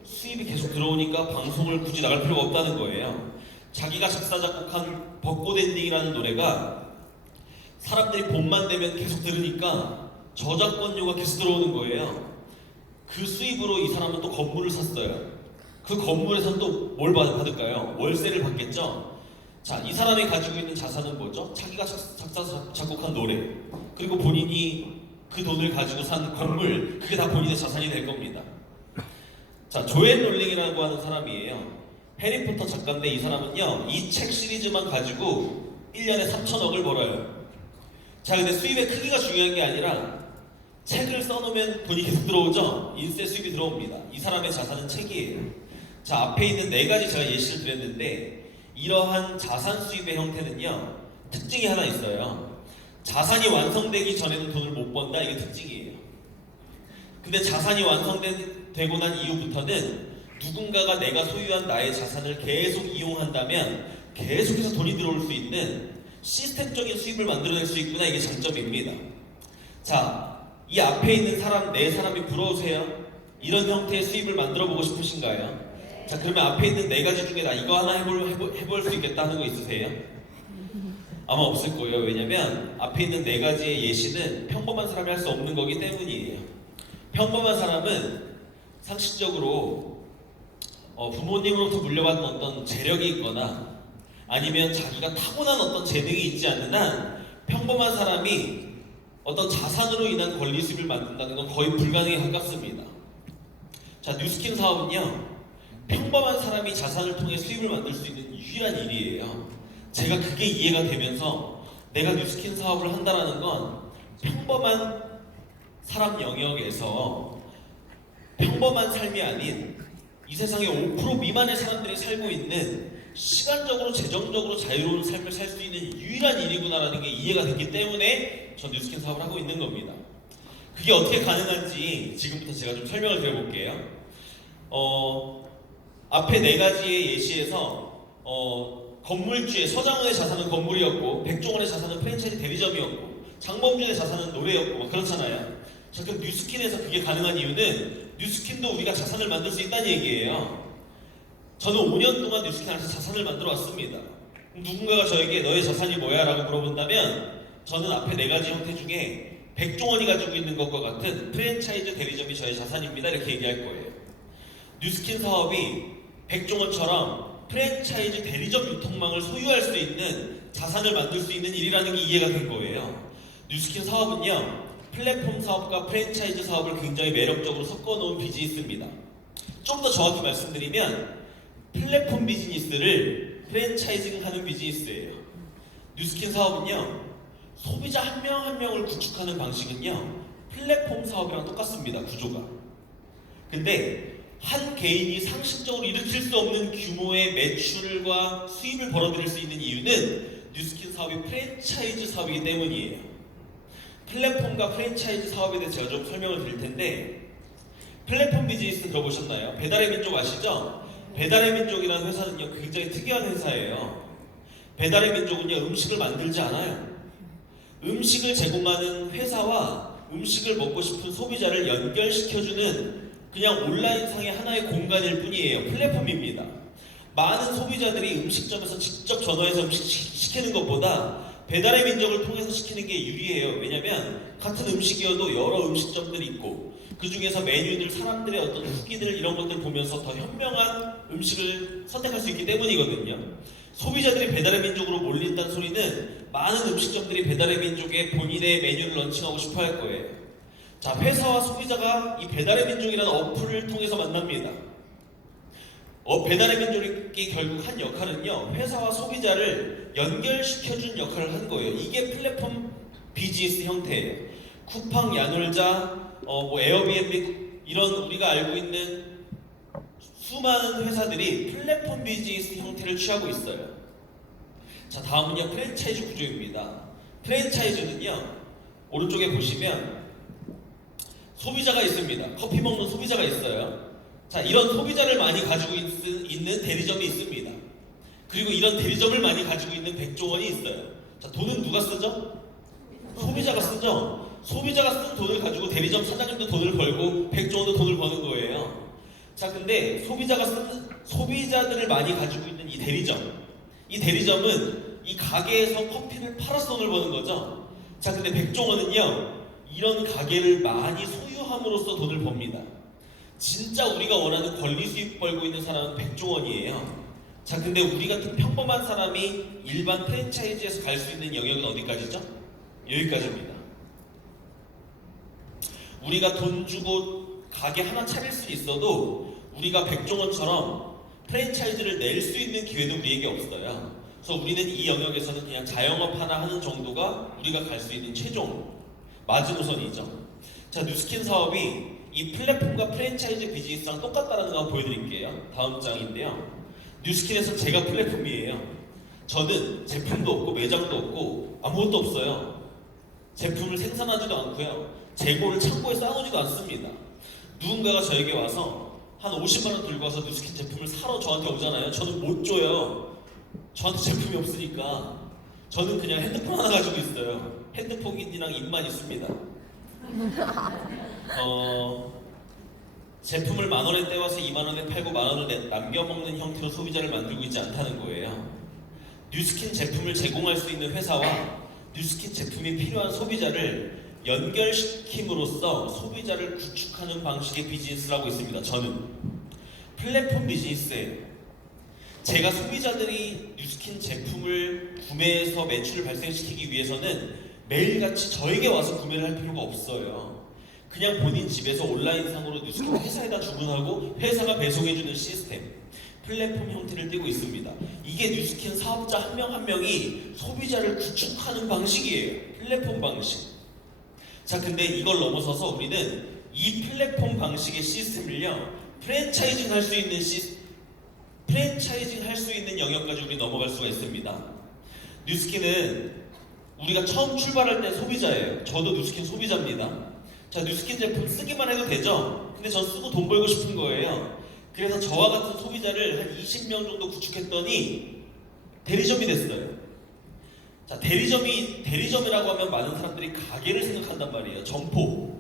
수입이 계속 들어오니까 방송을 굳이 나갈 필요가 없다는 거예요. 자기가 작사 작곡한 벚꽃 엔딩이라는 노래가 사람들이 봄만 되면 계속 들으니까 저작권료가 계속 들어오는 거예요. 그 수입으로 이 사람은 또 건물을 샀어요. 그 건물에서 또 뭘 받을까요? 월세를 받겠죠? 자, 이 사람이 가지고 있는 자산은 뭐죠? 자기가 작사 작곡한 노래, 그리고 본인이 그 돈을 가지고 산 건물, 그게 다 본인의 자산이 될 겁니다. 자, 조엘 롤링이라고 하는 사람이에요. 해리포터 작가인데 이 사람은요, 이 책 시리즈만 가지고 1년에 3천억을 벌어요. 자, 근데 수입의 크기가 중요한 게 아니라 책을 써놓으면 돈이 계속 들어오죠? 인쇄 수입이 들어옵니다. 이 사람의 자산은 책이에요. 자, 앞에 있는 4가지 제가 예시를 드렸는데 이러한 자산 수입의 형태는요, 특징이 하나 있어요. 자산이 완성되기 전에는 돈을 못 번다, 이게 특징이에요. 근데 자산이 완성되고 난 이후부터는 누군가가 내가 소유한 나의 자산을 계속 이용한다면 계속해서 돈이 들어올 수 있는 시스템적인 수입을 만들어낼 수 있구나, 이게 장점입니다. 자, 이 앞에 있는 사람, 4사람이 부러우세요? 이런 형태의 수입을 만들어보고 싶으신가요? 자, 그러면 앞에 있는 4가지 중에 나 이거 하나 해볼 수 있겠다 하는 거 있으세요? 아마 없을 거예요. 왜냐면 앞에 있는 4가지의 예시는 평범한 사람이 할 수 없는 거기 때문이에요. 평범한 사람은 상식적으로 부모님으로부터 물려받은 어떤 재력이 있거나 아니면 자기가 타고난 어떤 재능이 있지 않는 한 평범한 사람이 어떤 자산으로 인한 권리 수입을 만든다는 건 거의 불가능에 가깝습니다. 자, 뉴스킨 사업은요, 평범한 사람이 자산을 통해 수입을 만들 수 있는 유일한 일이에요. 제가 그게 이해가 되면서 내가 뉴스킨 사업을 한다라는 건 평범한 사람 영역에서 평범한 삶이 아닌 이 세상에 5% 미만의 사람들이 살고 있는 시간적으로 재정적으로 자유로운 삶을 살 수 있는 유일한 일이구나라는 게 이해가 됐기 때문에 전 뉴스킨 사업을 하고 있는 겁니다. 그게 어떻게 가능한지 지금부터 제가 좀 설명을 드려볼게요. 앞에 4가지의 예시에서 건물주의 서장훈의 자산은 건물이었고 백종원의 자산은 프랜차이즈 대리점이었고 장범준의 자산은 노래였고 그렇잖아요. 자, 그럼 뉴스킨에서 그게 가능한 이유는 뉴스킨도 우리가 자산을 만들 수 있다는 얘기예요. 저는 5년 동안 뉴스킨 안에서 자산을 만들어 왔습니다. 누군가가 저에게 너의 자산이 뭐야? 라고 물어본다면 저는 앞에 4가지 형태 중에 백종원이 가지고 있는 것과 같은 프랜차이즈 대리점이 저의 자산입니다, 이렇게 얘기할 거예요. 뉴스킨 사업이 백종원처럼 프랜차이즈 대리점 유통망을 소유할 수 있는 자산을 만들 수 있는 일이라는 게 이해가 된 거예요. 뉴스킨 사업은요, 플랫폼 사업과 프랜차이즈 사업을 굉장히 매력적으로 섞어놓은 비즈니스입니다. 좀 더 정확히 말씀드리면 플랫폼 비즈니스를 프랜차이징하는 비즈니스예요. 뉴스킨 사업은요, 소비자 한 명 한 명을 구축하는 방식은요, 플랫폼 사업이랑 똑같습니다, 구조가. 근데 한 개인이 상식적으로 일으킬 수 없는 규모의 매출과 수입을 벌어들일 수 있는 이유는 뉴스킨 사업이 프랜차이즈 사업이기 때문이에요. 플랫폼과 프랜차이즈 사업에 대해서 제가 좀 설명을 드릴 텐데, 플랫폼 비즈니스 들어보셨나요? 배달의 민족 아시죠? 배달의 민족이라는 회사는요, 굉장히 특이한 회사예요. 배달의 민족은요, 음식을 만들지 않아요. 음식을 제공하는 회사와 음식을 먹고 싶은 소비자를 연결시켜주는 그냥 온라인상의 하나의 공간일 뿐이에요. 플랫폼입니다. 많은 소비자들이 음식점에서 직접 전화해서 음식 시키는 것보다 배달의 민족을 통해서 시키는 게 유리해요. 왜냐면 같은 음식이어도 여러 음식점들이 있고 그 중에서 메뉴들, 사람들의 어떤 후기들 이런 것들 보면서 더 현명한 음식을 선택할 수 있기 때문이거든요. 소비자들이 배달의 민족으로 몰린다는 소리는 많은 음식점들이 배달의 민족에 본인의 메뉴를 런칭하고 싶어 할 거예요. 자, 회사와 소비자가 이 배달의 민족이라는 어플을 통해서 만납니다. 배달의 민족이 결국 한 역할은요, 회사와 소비자를 연결시켜준 역할을 한 거예요. 이게 플랫폼 비즈니스 형태예요. 쿠팡, 야놀자, 에어비앤비 이런 우리가 알고 있는 수많은 회사들이 플랫폼 비즈니스 형태를 취하고 있어요. 자, 다음은요, 프랜차이즈 구조입니다. 프랜차이즈는요, 오른쪽에 보시면 소비자가 있습니다. 커피 먹는 소비자가 있어요. 자, 이런 소비자를 많이 가지고 있는 대리점이 있습니다. 그리고 이런 대리점을 많이 가지고 있는 백종원이 있어요. 자, 돈은 누가 쓰죠? 소비자가 쓰죠. 소비자가 쓴 돈을 가지고 대리점 사장님도 돈을 벌고 백종원도 돈을 버는 거예요. 자, 근데 소비자들을 많이 가지고 있는 이 대리점은 이 가게에서 커피를 팔아서 돈을 버는 거죠. 자, 근데 백종원은요, 이런 가게를 많이 소유함으로써 돈을 법니다. 진짜 우리가 원하는 권리 수익 벌고 있는 사람은 백종원이에요. 자, 근데 우리 같은 평범한 사람이 일반 프랜차이즈에서 갈 수 있는 영역은 어디까지죠? 여기까지입니다. 우리가 돈 주고 가게 하나 차릴 수 있어도 우리가 백종원처럼 프랜차이즈를 낼 수 있는 기회도 우리에게 없어요. 그래서 우리는 이 영역에서는 그냥 자영업 하나 하는 정도가 우리가 갈 수 있는 최종 마지노선이죠. 자, 뉴스킨 사업이 이 플랫폼과 프랜차이즈 비즈니스랑 똑같다는 거 보여드릴게요. 다음 장인데요. 뉴스킨에서 제가 플랫폼이에요. 저는 제품도 없고 매장도 없고 아무것도 없어요. 제품을 생산하지도 않고요. 재고를 창고에 쌓아놓지도 않습니다. 누군가가 저에게 와서 한 50만 원 들고 와서 뉴스킨 제품을 사러 저한테 오잖아요. 저는 못 줘요. 저한테 제품이 없으니까. 저는 그냥 핸드폰 하나 가지고 있어요. 핸드폰이랑 입만 있습니다. 제품을 만 원에 떼와서 2만 원에 팔고 만 원을 남겨먹는 형태로 소비자를 만들고 있지 않다는 거예요. 뉴스킨 제품을 제공할 수 있는 회사와 뉴스킨 제품이 필요한 소비자를 연결시킴으로써 소비자를 구축하는 방식의 비즈니스를 하고 있습니다. 저는 플랫폼 비즈니스예요. 제가 소비자들이 뉴스킨 제품을 구매해서 매출을 발생시키기 위해서는 매일같이 저에게 와서 구매를 할 필요가 없어요. 그냥 본인 집에서 온라인상으로 뉴스킨 회사에다 주문하고 회사가 배송해주는 시스템, 플랫폼 형태를 띠고 있습니다. 이게 뉴스킨 사업자 한 명 한 명이 소비자를 구축하는 방식이에요. 플랫폼 방식. 자, 근데 이걸 넘어서서 우리는 이 플랫폼 방식의 시스템을요, 프랜차이징 할 수 있는 영역까지 우리 넘어갈 수가 있습니다. 뉴스킨은 우리가 처음 출발할 때 소비자예요. 저도 뉴스킨 소비자입니다. 자, 뉴스킨 제품 쓰기만 해도 되죠? 근데 전 쓰고 돈 벌고 싶은 거예요. 그래서 저와 같은 소비자를 한 20명 정도 구축했더니 대리점이 됐어요. 자, 대리점이라고 하면 많은 사람들이 가게를 생각한단 말이에요. 점포.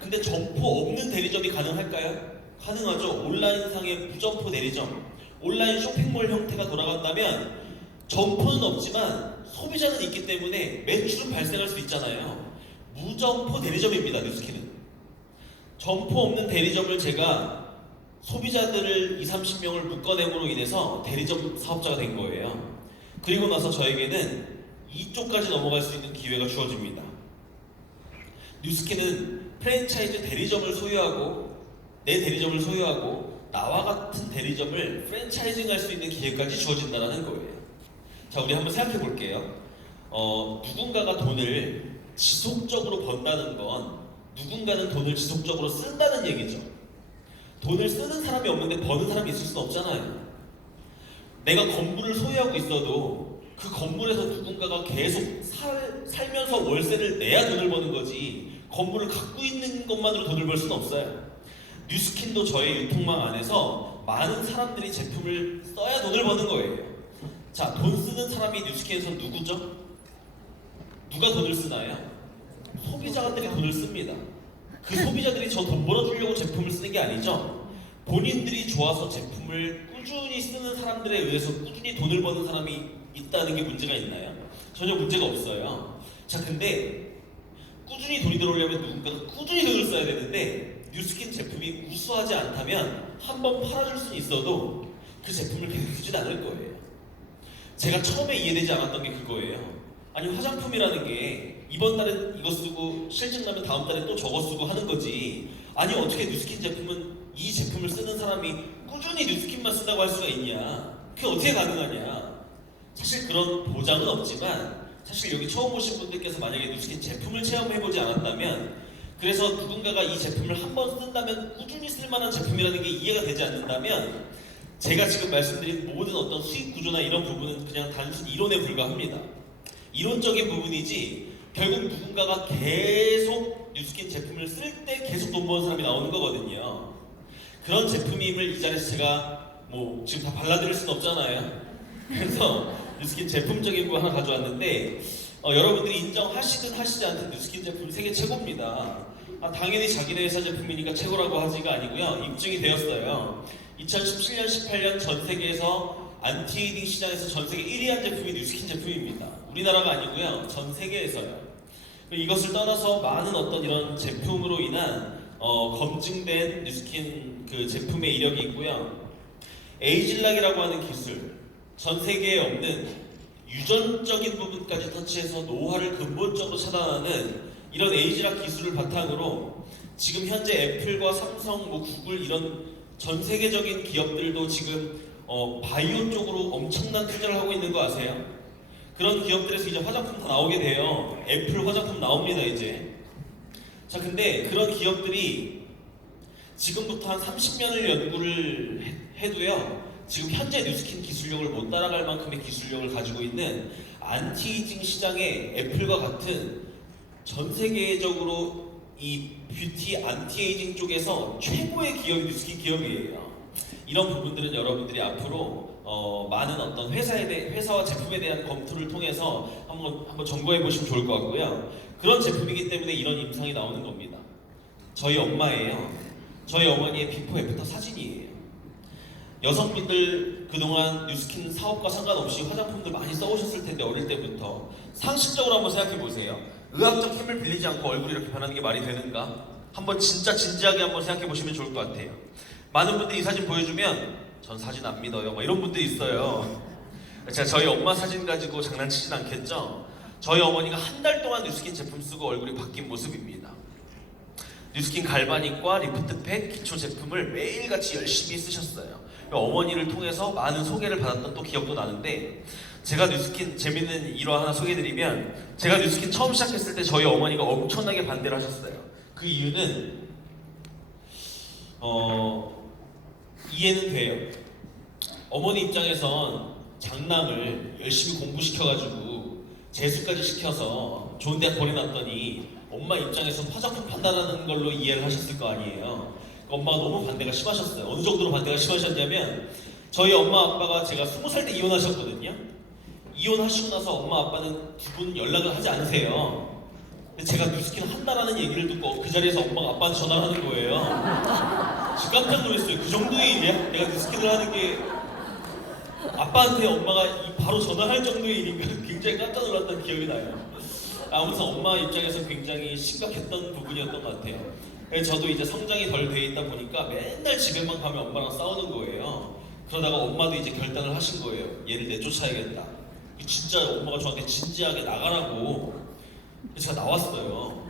근데 점포 없는 대리점이 가능할까요? 가능하죠. 온라인상의 무점포 대리점, 온라인 쇼핑몰 형태가 돌아간다면 점포는 없지만 소비자는 있기 때문에 매출은 발생할 수 있잖아요. 무점포 대리점입니다. 뉴스킨은. 점포 없는 대리점을 제가 소비자들을 20-30명을 묶어냄으로 인해서 대리점 사업자가 된 거예요. 그리고 나서 저에게는 이쪽까지 넘어갈 수 있는 기회가 주어집니다. 뉴스킨은 프랜차이즈 대리점을 소유하고 내 대리점을 소유하고 나와 같은 대리점을 프랜차이징 할 수 있는 기회까지 주어진다는 거예요. 자, 우리 한번 생각해 볼게요. 누군가가 돈을 지속적으로 번다는 건 누군가는 돈을 지속적으로 쓴다는 얘기죠. 돈을 쓰는 사람이 없는데 버는 사람이 있을 수는 없잖아요. 내가 건물을 소유하고 있어도 그 건물에서 누군가가 계속 살면서 월세를 내야 돈을 버는 거지, 건물을 갖고 있는 것만으로 돈을 벌 수는 없어요. 뉴스킨도 저의 유통망 안에서 많은 사람들이 제품을 써야 돈을 버는 거예요. 자, 돈 쓰는 사람이 뉴스킨에서 누구죠? 누가 돈을 쓰나요? 소비자들이 돈을 씁니다. 그 소비자들이 저 돈 벌어주려고 제품을 쓰는 게 아니죠. 본인들이 좋아서 제품을 꾸준히 쓰는 사람들에 의해서 꾸준히 돈을 버는 사람이 있다는 게 문제가 있나요? 전혀 문제가 없어요. 자, 근데 꾸준히 돈이 들어오려면 누군가가 꾸준히 돈을 써야 되는데 뉴스킨 제품이 우수하지 않다면 한번 팔아줄 수는 있어도 그 제품을 계속 쓰진 않을 거예요. 제가 처음에 이해되지 않았던 게 그거예요. 아니, 화장품이라는 게 이번 달은 이거 쓰고 실증 나면 다음 달에 또 저거 쓰고 하는 거지. 아니, 어떻게 뉴스킨 제품은 이 제품을 쓰는 사람이 꾸준히 뉴스킨만 쓴다고 할 수가 있냐? 그게 어떻게 가능하냐? 사실 그런 보장은 없지만 사실 여기 처음 오신 분들께서 만약에 뉴스킨 제품을 체험해보지 않았다면, 그래서 누군가가 이 제품을 한 번 쓴다면 꾸준히 쓸만한 제품이라는 게 이해가 되지 않는다면 제가 지금 말씀드린 모든 어떤 수익 구조나 이런 부분은 그냥 단순 이론에 불과합니다. 이론적인 부분이지 결국 누군가가 계속 뉴스킨 제품을 쓸 때 계속 돈 버는 사람이 나오는 거거든요. 그런 제품임을 이 자리에서 제가 뭐 지금 다 발라드릴 수는 없잖아요. 그래서 뉴스킨 제품적인 거 하나 가져왔는데 여러분들이 인정하시든 하시지 않든 뉴스킨 제품 세계 최고입니다. 당연히 자기네 회사 제품이니까 최고라고 하지가 아니고요. 입증이 되었어요. 2017년, 18년 전 세계에서 안티에이징 시장에서 전 세계 1위 한 제품이 뉴스킨 제품입니다. 우리나라가 아니고요. 전 세계에서요. 이것을 떠나서 많은 어떤 이런 제품으로 인한 검증된 뉴스킨 그 제품의 이력이 있고요. 에이질락이라고 하는 기술, 전 세계에 없는 유전적인 부분까지 터치해서 노화를 근본적으로 차단하는 이런 에이질락 기술을 바탕으로 지금 현재 애플과 삼성, 뭐 구글 이런 전 세계적인 기업들도 지금 바이오 쪽으로 엄청난 투자를 하고 있는 거 아세요? 그런 기업들에서 이제 화장품 다 나오게 돼요. 애플 화장품 나옵니다 이제. 자, 근데 그런 기업들이 지금부터 한 30년을 연구를 해도요, 지금 현재 뉴스킨 기술력을 못 따라갈 만큼의 기술력을 가지고 있는 안티에이징 시장에 애플과 같은 전 세계적으로 이 뷰티 안티에이징 쪽에서 최고의 기업이 뉴스킨 기업이에요. 이런 부분들은 여러분들이 앞으로 많은 어떤 회사와 제품에 대한 검토를 통해서 한번 점검해 보시면 좋을 것 같고요. 그런 제품이기 때문에 이런 임상이 나오는 겁니다. 저희 엄마예요. 저희 어머니의 비포 애프터 사진이에요. 여성분들 그동안 뉴스킨 사업과 상관없이 화장품들 많이 써오셨을 텐데 어릴 때부터 상식적으로 한번 생각해 보세요. 의학적 힘을 빌리지 않고 얼굴이 이렇게 변하는 게 말이 되는가? 한번 진짜 진지하게 한번 생각해 보시면 좋을 것 같아요. 많은 분들이 이 사진 보여주면 전 사진 안 믿어요, 막 이런 분들이 있어요. 제가 저희 엄마 사진 가지고 장난치진 않겠죠? 저희 어머니가 한 달 동안 뉴스킨 제품 쓰고 얼굴이 바뀐 모습입니다. 뉴스킨 갈바닉과 리프트팩 기초 제품을 매일같이 열심히 쓰셨어요. 어머니를 통해서 많은 소개를 받았던 또 기억도 나는데, 제가 뉴스킨 재밌는 일화 하나 소개해드리면, 제가 뉴스킨 처음 시작했을 때 저희 어머니가 엄청나게 반대를 하셨어요. 그 이유는 이해는 돼요. 어머니 입장에선 장남을 열심히 공부시켜가지고 재수까지 시켜서 좋은 대학 보내놨더니 엄마 입장에선 화장품 판단하는 걸로 이해를 하셨을 거 아니에요. 엄마가 너무 반대가 심하셨어요. 어느 정도로 반대가 심하셨냐면, 저희 엄마 아빠가 제가 20살 때 이혼하셨거든요. 이혼하시고 나서 엄마 아빠는 두 분 연락을 하지 않으세요. 근데 제가 뉴스킨 한다라는 얘기를 듣고 그 자리에서 엄마가 아빠한테 전화를 하는 거예요. 진짜 깜짝 놀랐어요. 그 정도의 일이야? 내가 뉴스킨을 하는 게 아빠한테 엄마가 바로 전화할 정도의 일인가 굉장히 깜짝 놀랐던 기억이 나요. 아무튼 엄마 입장에서 굉장히 심각했던 부분이었던 것 같아요. 저도 이제 성장이 덜 돼 있다 보니까 맨날 집에만 가면 엄마랑 싸우는 거예요. 그러다가 엄마도 이제 결단을 하신 거예요. 얘를 내쫓아야겠다. 진짜 엄마가 저한테 진지하게 나가라고. 제가 나왔어요.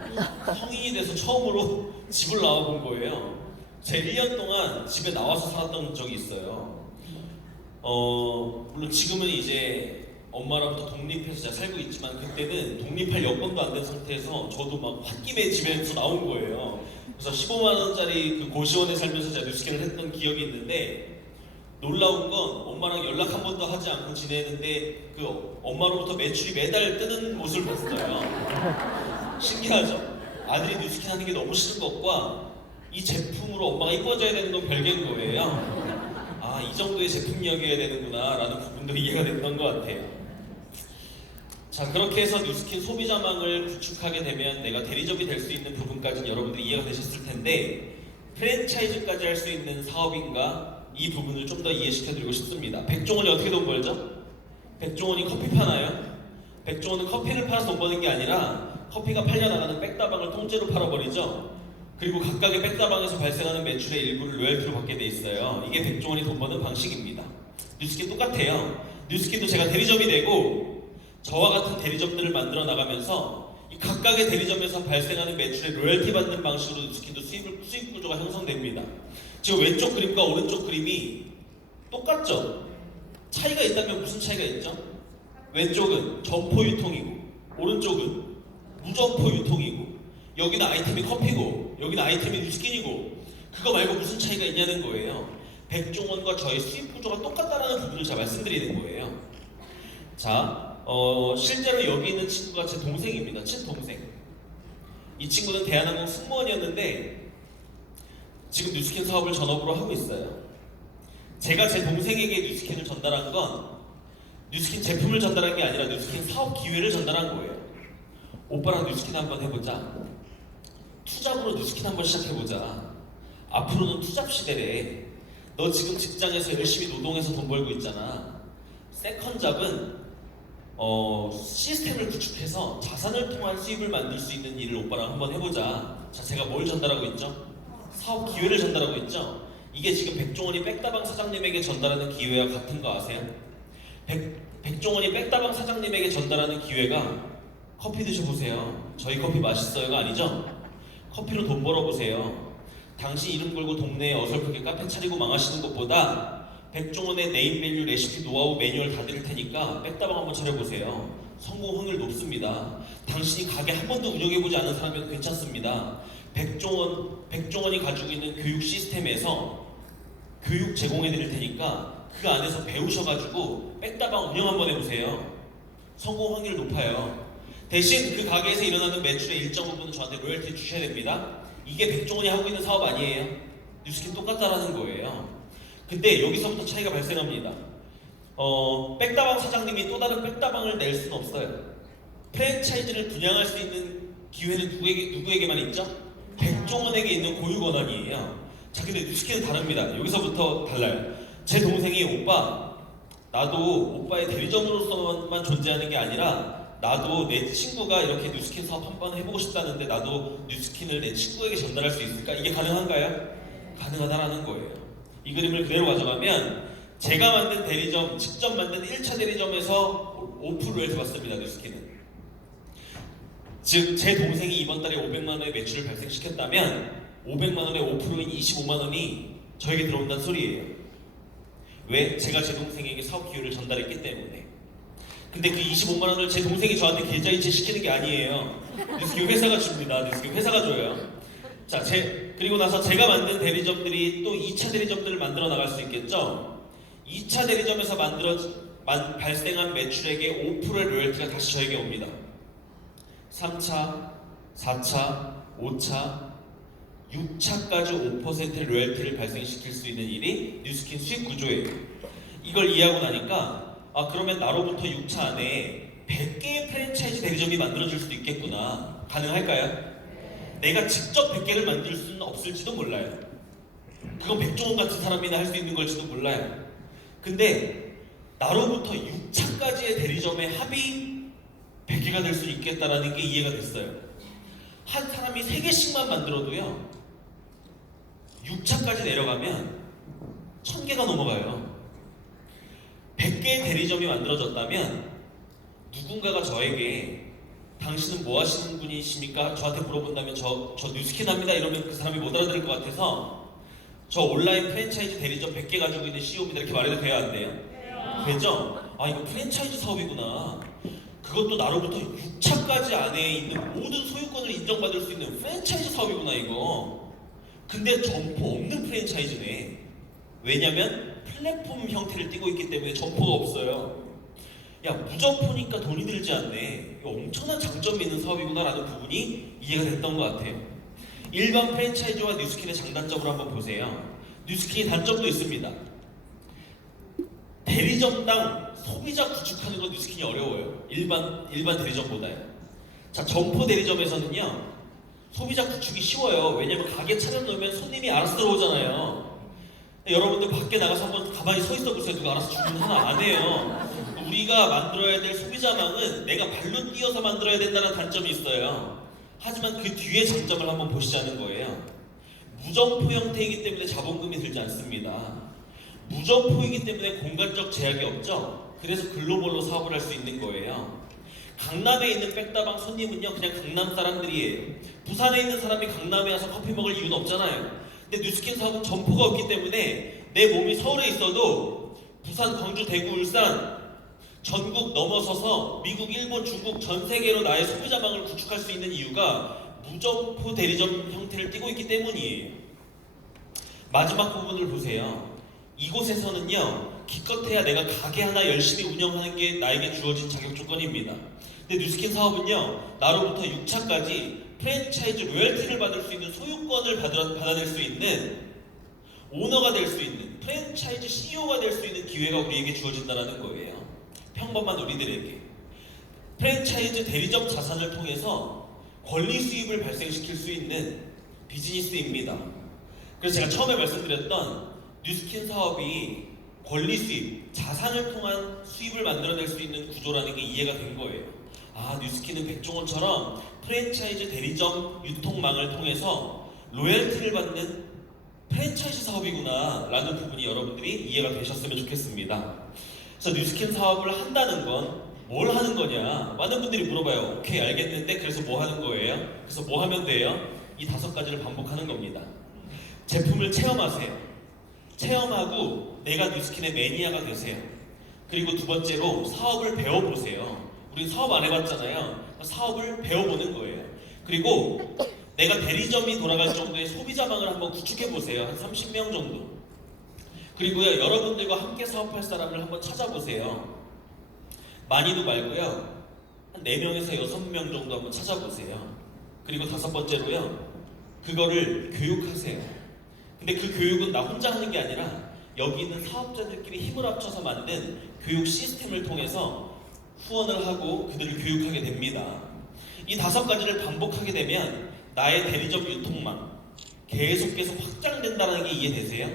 성인이 돼서 처음으로 집을 나와본 거예요. 제 1년 동안 집에 나와서 살았던 적이 있어요. 물론 지금은 이제 엄마랑부터 독립해서 제가 살고 있지만, 그때는 독립할 여건도 안 된 상태에서 저도 막 홧김에 집에서 나온 거예요. 그래서 15만 원짜리 그 고시원에 살면서 제가 뉴스킨을 했던 기억이 있는데, 놀라운 건 엄마랑 연락 한 번도 하지 않고 지내는데 그 엄마로부터 매출이 매달 뜨는 모습을 봤어요. 신기하죠? 아들이 뉴스킨 하는 게 너무 싫은 것과 이 제품으로 엄마가 이뻐져야 되는 건 별개인 거예요. 아, 이 정도의 제품력이어야 되는구나 라는 부분도 이해가 됐던 것 같아요. 자, 그렇게 해서 뉴스킨 소비자망을 구축하게 되면 내가 대리점이 될 수 있는 부분까지는 여러분들이 이해가 되셨을 텐데, 프랜차이즈까지 할 수 있는 사업인가? 이 부분을 좀 더 이해시켜드리고 싶습니다. 백종원이 어떻게 돈 벌죠? 백종원이 커피 파나요? 백종원은 커피를 팔아서 돈 버는 게 아니라 커피가 팔려나가는 백다방을 통째로 팔아버리죠. 그리고 각각의 백다방에서 발생하는 매출의 일부를 로열티로 받게 돼 있어요. 이게 백종원이 돈 버는 방식입니다. 뉴스킨 똑같아요. 뉴스킨도 제가 대리점이 되고 저와 같은 대리점들을 만들어 나가면서 이 각각의 대리점에서 발생하는 매출의 로열티 받는 방식으로 뉴스킨도 수익 구조가 형성됩니다. 지금 왼쪽 그림과 오른쪽 그림이 똑같죠? 차이가 있다면 무슨 차이가 있죠? 왼쪽은 점포 유통이고 오른쪽은 무점포 유통이고 여기는 아이템이 커피고 여기는 아이템이 뉴스킨이고 그거 말고 무슨 차이가 있냐는 거예요. 백종원과 저의 수익 구조가 똑같다는 부분을 제가 말씀드리는 거예요. 자, 실제로 여기 있는 친구가 제 동생입니다. 친동생. 이 친구는 대한항공 승무원이었는데 지금 뉴스킨 사업을 전업으로 하고 있어요. 제가 제 동생에게 뉴스킨을 전달한 건 뉴스킨 제품을 전달한 게 아니라 뉴스킨 사업 기회를 전달한 거예요. 오빠랑 뉴스킨 한번 해보자. 투잡으로 뉴스킨 한번 시작해보자. 앞으로는 투잡 시대래. 너 지금 직장에서 열심히 노동해서 돈 벌고 있잖아. 세컨잡은 시스템을 구축해서 자산을 통한 수입을 만들 수 있는 일을 오빠랑 한번 해보자. 자, 제가 뭘 전달하고 있죠? 사업 기회를 전달하고 있죠? 이게 지금 백종원이 백다방 사장님에게 전달하는 기회와 같은 거 아세요? 백종원이 백다방 사장님에게 전달하는 기회가 커피 드셔보세요. 저희 커피 맛있어요가 아니죠? 커피로 돈 벌어보세요. 당신 이름 걸고 동네에 어설프게 카페 차리고 망하시는 것보다 백종원의 네임밸류 레시피 노하우 매뉴얼 다 드릴 테니까 백다방 한번 차려보세요. 성공 확률 높습니다. 당신이 가게 한 번도 운영해보지 않은 사람이면 괜찮습니다. 백종원이 가지고 있는 교육 시스템에서 교육 제공해 드릴 테니까 그 안에서 배우셔가지고 백다방 운영 한번 해보세요. 성공 확률 높아요. 대신 그 가게에서 일어나는 매출의 일정 부분은 저한테 로열티 주셔야 됩니다. 이게 백종원이 하고 있는 사업 아니에요. 뉴스킨 똑같다라는 거예요. 근데 여기서부터 차이가 발생합니다. 백다방 사장님이 또 다른 백다방을 낼 수는 없어요. 프랜차이즈를 분양할 수 있는 기회는 누구에게만 있죠? 백종원에게 있는 고유 권한이에요. 자, 근데 뉴스킨은 다릅니다. 여기서부터 달라요. 제 동생이 오빠, 나도 오빠의 대리점으로서만 존재하는 게 아니라 나도 내 친구가 이렇게 뉴스킨 사업 한번 해보고 싶다는데 나도 뉴스킨을 내 친구에게 전달할 수 있을까? 이게 가능한가요? 가능하다라는 거예요. 이 그림을 그대로 가져가면 제가 만든 대리점, 직접 만든 1차 대리점에서 5% 로열티 받습니다. 뉴스킨은. 즉 제 동생이 이번 달에 500만 원의 매출을 발생시켰다면 500만 원의 5%인 25만 원이 저에게 들어온다는 소리예요. 왜? 제가 제 동생에게 사업 기회를 전달했기 때문에. 근데 그 25만 원을 제 동생이 저한테 계좌이체 시키는 게 아니에요. 뉴스킨 회사가 줍니다. 뉴스킨 회사가 줘요. 자, 그리고 나서 제가 만든 대리점들이 또 2차 대리점들을 만들어 나갈 수 있겠죠. 2차 대리점에서 발생한 매출액의 5%의 로열티가 다시 저에게 옵니다. 3차, 4차, 5차, 6차까지 5%의 로열티를 발생시킬 수 있는 일이 뉴스킨 수익 구조예요. 이걸 이해하고 나니까 그러면 나로부터 6차 안에 100개의 프랜차이즈 대리점이 만들어질 수도 있겠구나. 가능할까요? 내가 직접 100개를 만들 수는 없을지도 몰라요. 그건 백종원 같은 사람이나 할 수 있는 걸지도 몰라요. 근데 나로부터 6차까지의 대리점의 합이 100개가 될 수 있겠다라는 게 이해가 됐어요. 한 사람이 3개씩만 만들어도요 6차까지 내려가면 1000개가 넘어가요. 100개의 대리점이 만들어졌다면 누군가가 저에게 당신은 뭐 하시는 분이십니까? 저한테 물어본다면 저 뉴스킨 합니다 이러면 그 사람이 못 알아들을 것 같아서 저 온라인 프랜차이즈 대리점 100개 가지고 있는 CEO입니다 이렇게 말해도 돼야 안 돼요? 되죠? 이거 프랜차이즈 사업이구나. 그것도 나로부터 6차까지 안에 있는 모든 소유권을 인정받을 수 있는 프랜차이즈 사업이구나 이거. 근데 점포 없는 프랜차이즈네. 왜냐면 플랫폼 형태를 띠고 있기 때문에 점포가 없어요. 야, 무점포니까 돈이 들지 않네. 이거 엄청난 장점이 있는 사업이구나 라는 부분이 이해가 됐던 것 같아요. 일반 프랜차이즈와 뉴스킨의 장단점을 한번 보세요. 뉴스킨이 단점도 있습니다. 대리점당 소비자 구축하는 건 뉴스킨이 어려워요. 일반 대리점보다요. 자, 점포 대리점에서는요 소비자 구축이 쉬워요. 왜냐면 가게 차려놓으면 손님이 알아서 들어오잖아요. 여러분들 밖에 나가서 한번 가만히 서 있어 보세요. 누가 알아서 주문 하나 안 해요. 우리가 만들어야 될 소비자망은 내가 발로 뛰어서 만들어야 된다는 단점이 있어요. 하지만 그 뒤에 장점을 한번 보시자는 거예요. 무점포 형태이기 때문에 자본금이 들지 않습니다. 무점포이기 때문에 공간적 제약이 없죠. 그래서 글로벌로 사업을 할 수 있는 거예요. 강남에 있는 백다방 손님은요 그냥 강남 사람들이에요. 부산에 있는 사람이 강남에 와서 커피 먹을 이유는 없잖아요. 근데 뉴스킨 사업은 점포가 없기 때문에 내 몸이 서울에 있어도 부산, 광주, 대구, 울산 전국 넘어서서 미국, 일본, 중국 전 세계로 나의 소비자망을 구축할 수 있는 이유가 무점포 대리점 형태를 띠고 있기 때문이에요. 마지막 부분을 보세요. 이곳에서는요 기껏해야 내가 가게 하나 열심히 운영하는 게 나에게 주어진 자격 조건입니다. 근데 뉴스킨 사업은요 나로부터 6차까지 프랜차이즈 로열티를 받을 수 있는 소유권을 받아낼 수 있는 오너가 될 수 있는 프랜차이즈 CEO가 될 수 있는 기회가 우리에게 주어진다는 거예요. 평범한 우리들에게 프랜차이즈 대리점 자산을 통해서 권리 수입을 발생시킬 수 있는 비즈니스입니다. 그래서 제가 처음에 말씀드렸던 뉴스킨 사업이 권리 수입, 자산을 통한 수입을 만들어낼 수 있는 구조라는 게 이해가 된 거예요. 아, 뉴스킨은 백종원처럼 프랜차이즈 대리점 유통망을 통해서 로열티를 받는 프랜차이즈 사업이구나 라는 부분이 여러분들이 이해가 되셨으면 좋겠습니다. 그래서 뉴스킨 사업을 한다는 건 뭘 하는 거냐? 많은 분들이 물어봐요. 오케이, 알겠는데 그래서 뭐 하는 거예요? 그래서 뭐 하면 돼요? 이 5가지를 반복하는 겁니다. 제품을 체험하세요. 체험하고 내가 뉴스킨의 매니아가 되세요. 그리고 두 번째로 사업을 배워보세요. 우리 사업 안 해봤잖아요. 사업을 배워보는 거예요. 그리고 내가 대리점이 돌아갈 정도의 소비자망을 한번 구축해보세요. 한 30명 정도. 그리고요, 여러분들과 함께 사업할 사람을 한번 찾아보세요. 많이도 말고요. 한 4명에서 6명 정도 한번 찾아보세요. 그리고 5번째로요. 그거를 교육하세요. 근데 그 교육은 나 혼자 하는 게 아니라 여기 있는 사업자들끼리 힘을 합쳐서 만든 교육 시스템을 통해서 후원을 하고 그들을 교육하게 됩니다. 이 5가지를 반복하게 되면 나의 대리점 유통망 계속해서 확장된다는 게 이해되세요?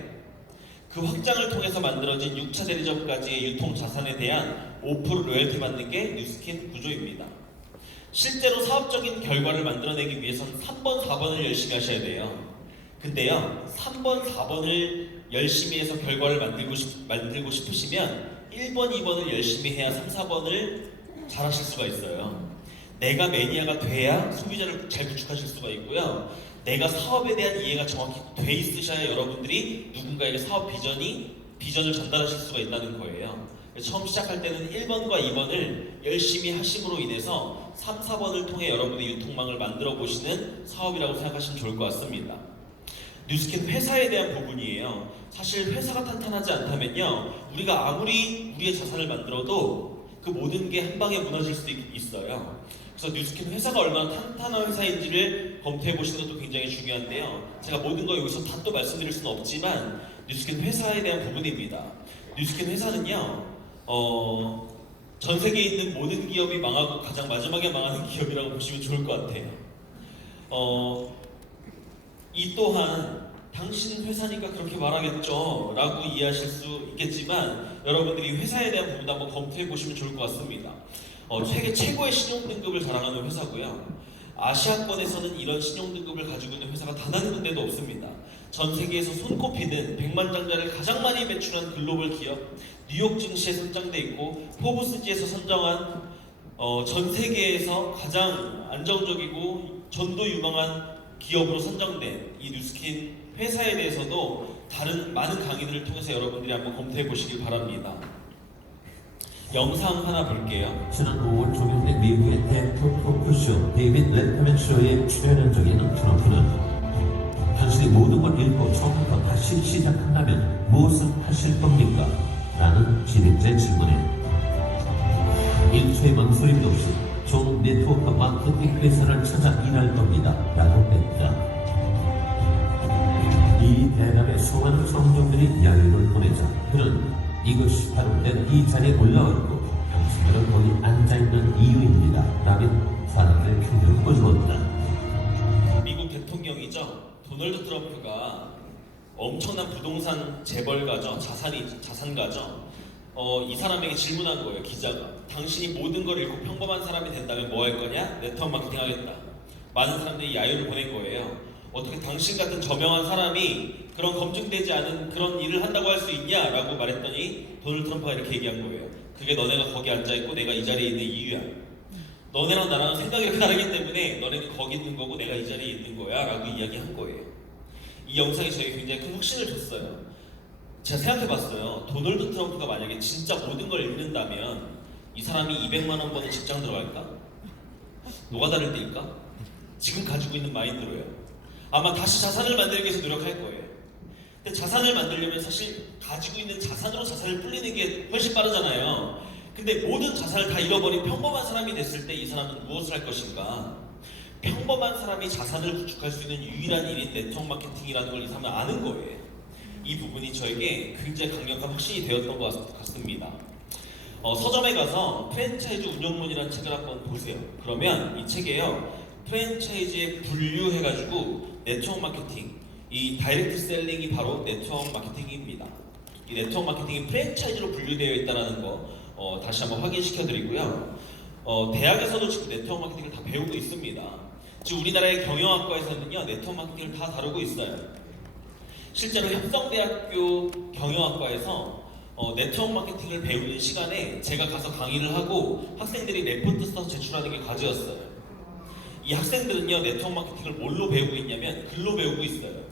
그 확장을 통해서 만들어진 6차 대리점까지의 유통 자산에 대한 5% 로열티 받는 게 뉴스킨 구조입니다. 실제로 사업적인 결과를 만들어내기 위해서는 3번, 4번을 열심히 하셔야 돼요. 근데요, 3번, 4번을 열심히 해서 결과를 만들고 싶으시면 1번, 2번을 열심히 해야 3, 4번을 잘 하실 수가 있어요. 내가 매니아가 돼야 소비자를 잘 구축하실 수가 있고요. 내가 사업에 대한 이해가 정확히 돼 있으셔야 여러분들이 누군가에게 사업 비전을 전달하실 수가 있다는 거예요. 처음 시작할 때는 1번과 2번을 열심히 하심으로 인해서 3, 4번을 통해 여러분의 유통망을 만들어 보시는 사업이라고 생각하시면 좋을 것 같습니다. 뉴스킨 회사에 대한 부분이에요. 사실 회사가 탄탄하지 않다면요, 우리가 아무리 우리의 자산을 만들어도 그 모든 게 한 방에 무너질 수도 있어요. 그래서 뉴스킨 회사가 얼마나 탄탄한 회사인지를 검토해 보시는 것도 굉장히 중요한데요. 제가 모든 거 여기서 다 또 말씀드릴 수는 없지만 뉴스킨 회사에 대한 부분입니다. 뉴스킨 회사는요, 전 세계에 있는 모든 기업이 망하고 가장 마지막에 망하는 기업이라고 보시면 좋을 것 같아요. 이 또한 당신 회사니까 그렇게 말하겠죠 라고 이해하실 수 있겠지만 여러분들이 회사에 대한 부분도 한번 검토해 보시면 좋을 것 같습니다. 세계 최고의 신용등급을 자랑하는 회사고요. 아시아권에서는 이런 신용등급을 가지고 있는 회사가 단 한 군데도 없습니다. 전 세계에서 손꼽히는 100만장자를 가장 많이 매출한 글로벌 기업, 뉴욕 증시에 선정돼 있고 포브스지에서 선정한 전 세계에서 가장 안정적이고 전도 유망한 기업으로 선정된 이 뉴스킨 회사에 대해서도 다른 많은 강의들을 통해서 여러분들이 한번 검토해 보시길 바랍니다. 영상 하나 볼게요. 지난 5월 종영된 미국의 대표 토크쇼 데이빗 레터맨 쇼에 출연한 적이 있는 트럼프는 당신이 모든 걸 잃고 처음부터 다시 시작한다면 무엇을 하실 겁니까? 라는 진행자의 질문에 1초의 망설임도 없이 종 네트워크 마케팅 회사를 찾아 일할 겁니다. 라고 했다. 이 대답에 수많은 청중들이 야유를 보내자 그는 이것이 바로 내가 이 자리에 올라왔고 당신들은 거기 앉아있는 이유입니다. 라며 사람들의 표정을 보여주었다. 미국 대통령이죠. 도널드 트럼프가 엄청난 부동산 재벌가죠. 자산가죠. 이 사람에게 질문한 거예요. 기자가. 당신이 모든 걸 잃고 평범한 사람이 된다면 뭐 할 거냐? 네트워크 마케팅 하겠다. 많은 사람들이 야유를 보낸 거예요. 어떻게 당신 같은 저명한 사람이 그런 검증되지 않은 그런 일을 한다고 할 수 있냐라고 말했더니 도널드 트럼프가 이렇게 얘기한 거예요. 그게 너네가 거기 앉아있고 내가 이 자리에 있는 이유야. 너네랑 나랑 생각이 이렇게 다르기 때문에 너네는 거기 있는 거고 내가 이 자리에 있는 거야 라고 이야기한 거예요. 이 영상이 저에게 굉장히 큰 확신을 줬어요. 제가 생각해봤어요. 도널드 트럼프가 만약에 진짜 모든 걸 잃는다면 이 사람이 200만 원 버는 직장 들어갈까? 노가다를 뛸까? 지금 가지고 있는 마인드로요. 아마 다시 자산을 만들기 위해서 노력할 거예요. 근데 자산을 만들려면 사실 가지고 있는 자산으로 자산을 불리는 게 훨씬 빠르잖아요. 근데 모든 자산을 다 잃어버린 평범한 사람이 됐을 때 이 사람은 무엇을 할 것인가? 평범한 사람이 자산을 구축할 수 있는 유일한 일인 네트워크 마케팅이라는 걸 이 사람은 아는 거예요. 이 부분이 저에게 굉장히 강력한 확신이 되었던 것 같습니다. 서점에 가서 프랜차이즈 운영론이라는 책을 한번 보세요. 그러면 이 책에요. 프랜차이즈에 분류해가지고 네트워크 마케팅, 이 다이렉트 셀링이 바로 네트워크 마케팅입니다. 이 네트워크 마케팅이 프랜차이즈로 분류되어 있다는 거 다시 한번 확인시켜드리고요. 대학에서도 지금 네트워크 마케팅을 다 배우고 있습니다. 지금 우리나라의 경영학과에서는요 네트워크 마케팅을 다 다루고 있어요. 실제로 협성대학교 경영학과에서 네트워크 마케팅을 배우는 시간에 제가 가서 강의를 하고 학생들이 레포트 써서 제출하는 게 과제였어요. 이 학생들은요 네트워크 마케팅을 뭘로 배우고 있냐면 글로 배우고 있어요.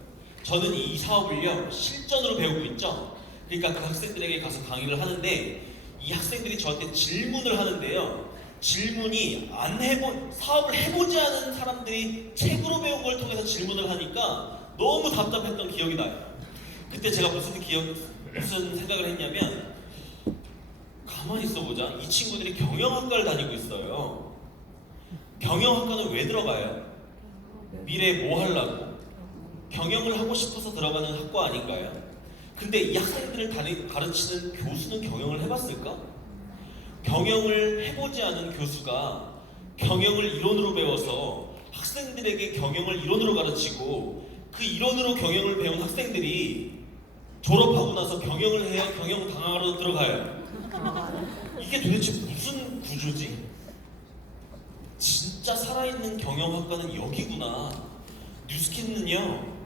저는 이 사업을요 실전으로 배우고 있죠. 그러니까 그 학생들에게 가서 강의를 하는데 이 학생들이 저한테 질문을 하는데요. 질문이 사업을 해보지 않은 사람들이 책으로 배운 걸 통해서 질문을 하니까 너무 답답했던 기억이 나요. 그때 제가 무슨 생각을 했냐면 가만히 있어보자. 이 친구들이 경영학과를 다니고 있어요. 경영학과는 왜 들어가요? 미래에 뭐 하려고? 경영을 하고 싶어서 들어가는 학과 아닌가요? 근데 이 학생들을 가르치는 교수는 경영을 해봤을까? 경영을 해보지 않은 교수가 경영을 이론으로 배워서 학생들에게 경영을 이론으로 가르치고 그 이론으로 경영을 배운 학생들이 졸업하고 나서 경영을 해야 경영 강화로 들어가요. 이게 도대체 무슨 구조지? 진짜 살아있는 경영학과는 여기구나. 뉴스킨은요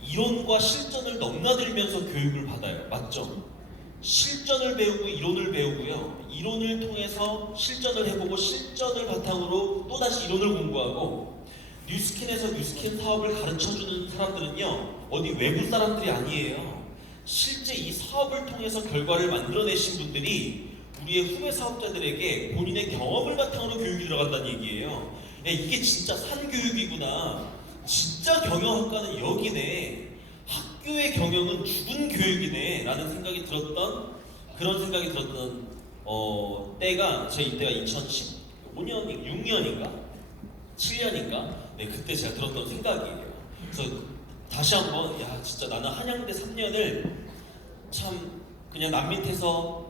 이론과 실전을 넘나들면서 교육을 받아요. 맞죠? 실전을 배우고 이론을 배우고요. 이론을 통해서 실전을 해보고 실전을 바탕으로 또다시 이론을 공부하고 뉴스킨에서 뉴스킨 사업을 가르쳐주는 사람들은요 어디 외부 사람들이 아니에요. 실제 이 사업을 통해서 결과를 만들어내신 분들이 우리의 후배 사업자들에게 본인의 경험을 바탕으로 교육이 들어간다는 얘기예요. 야, 이게 진짜 산교육이구나. 진짜 경영학과는 여기네. 학교의 경영은 죽은 교육이네 라는 생각이 들었던 때가 이때가 2015년, 6년인가? 7년인가? 네, 그때 제가 들었던 생각이에요. 그래서 다시 한번 진짜 나는 한양대 3년을 참 그냥 남 밑에서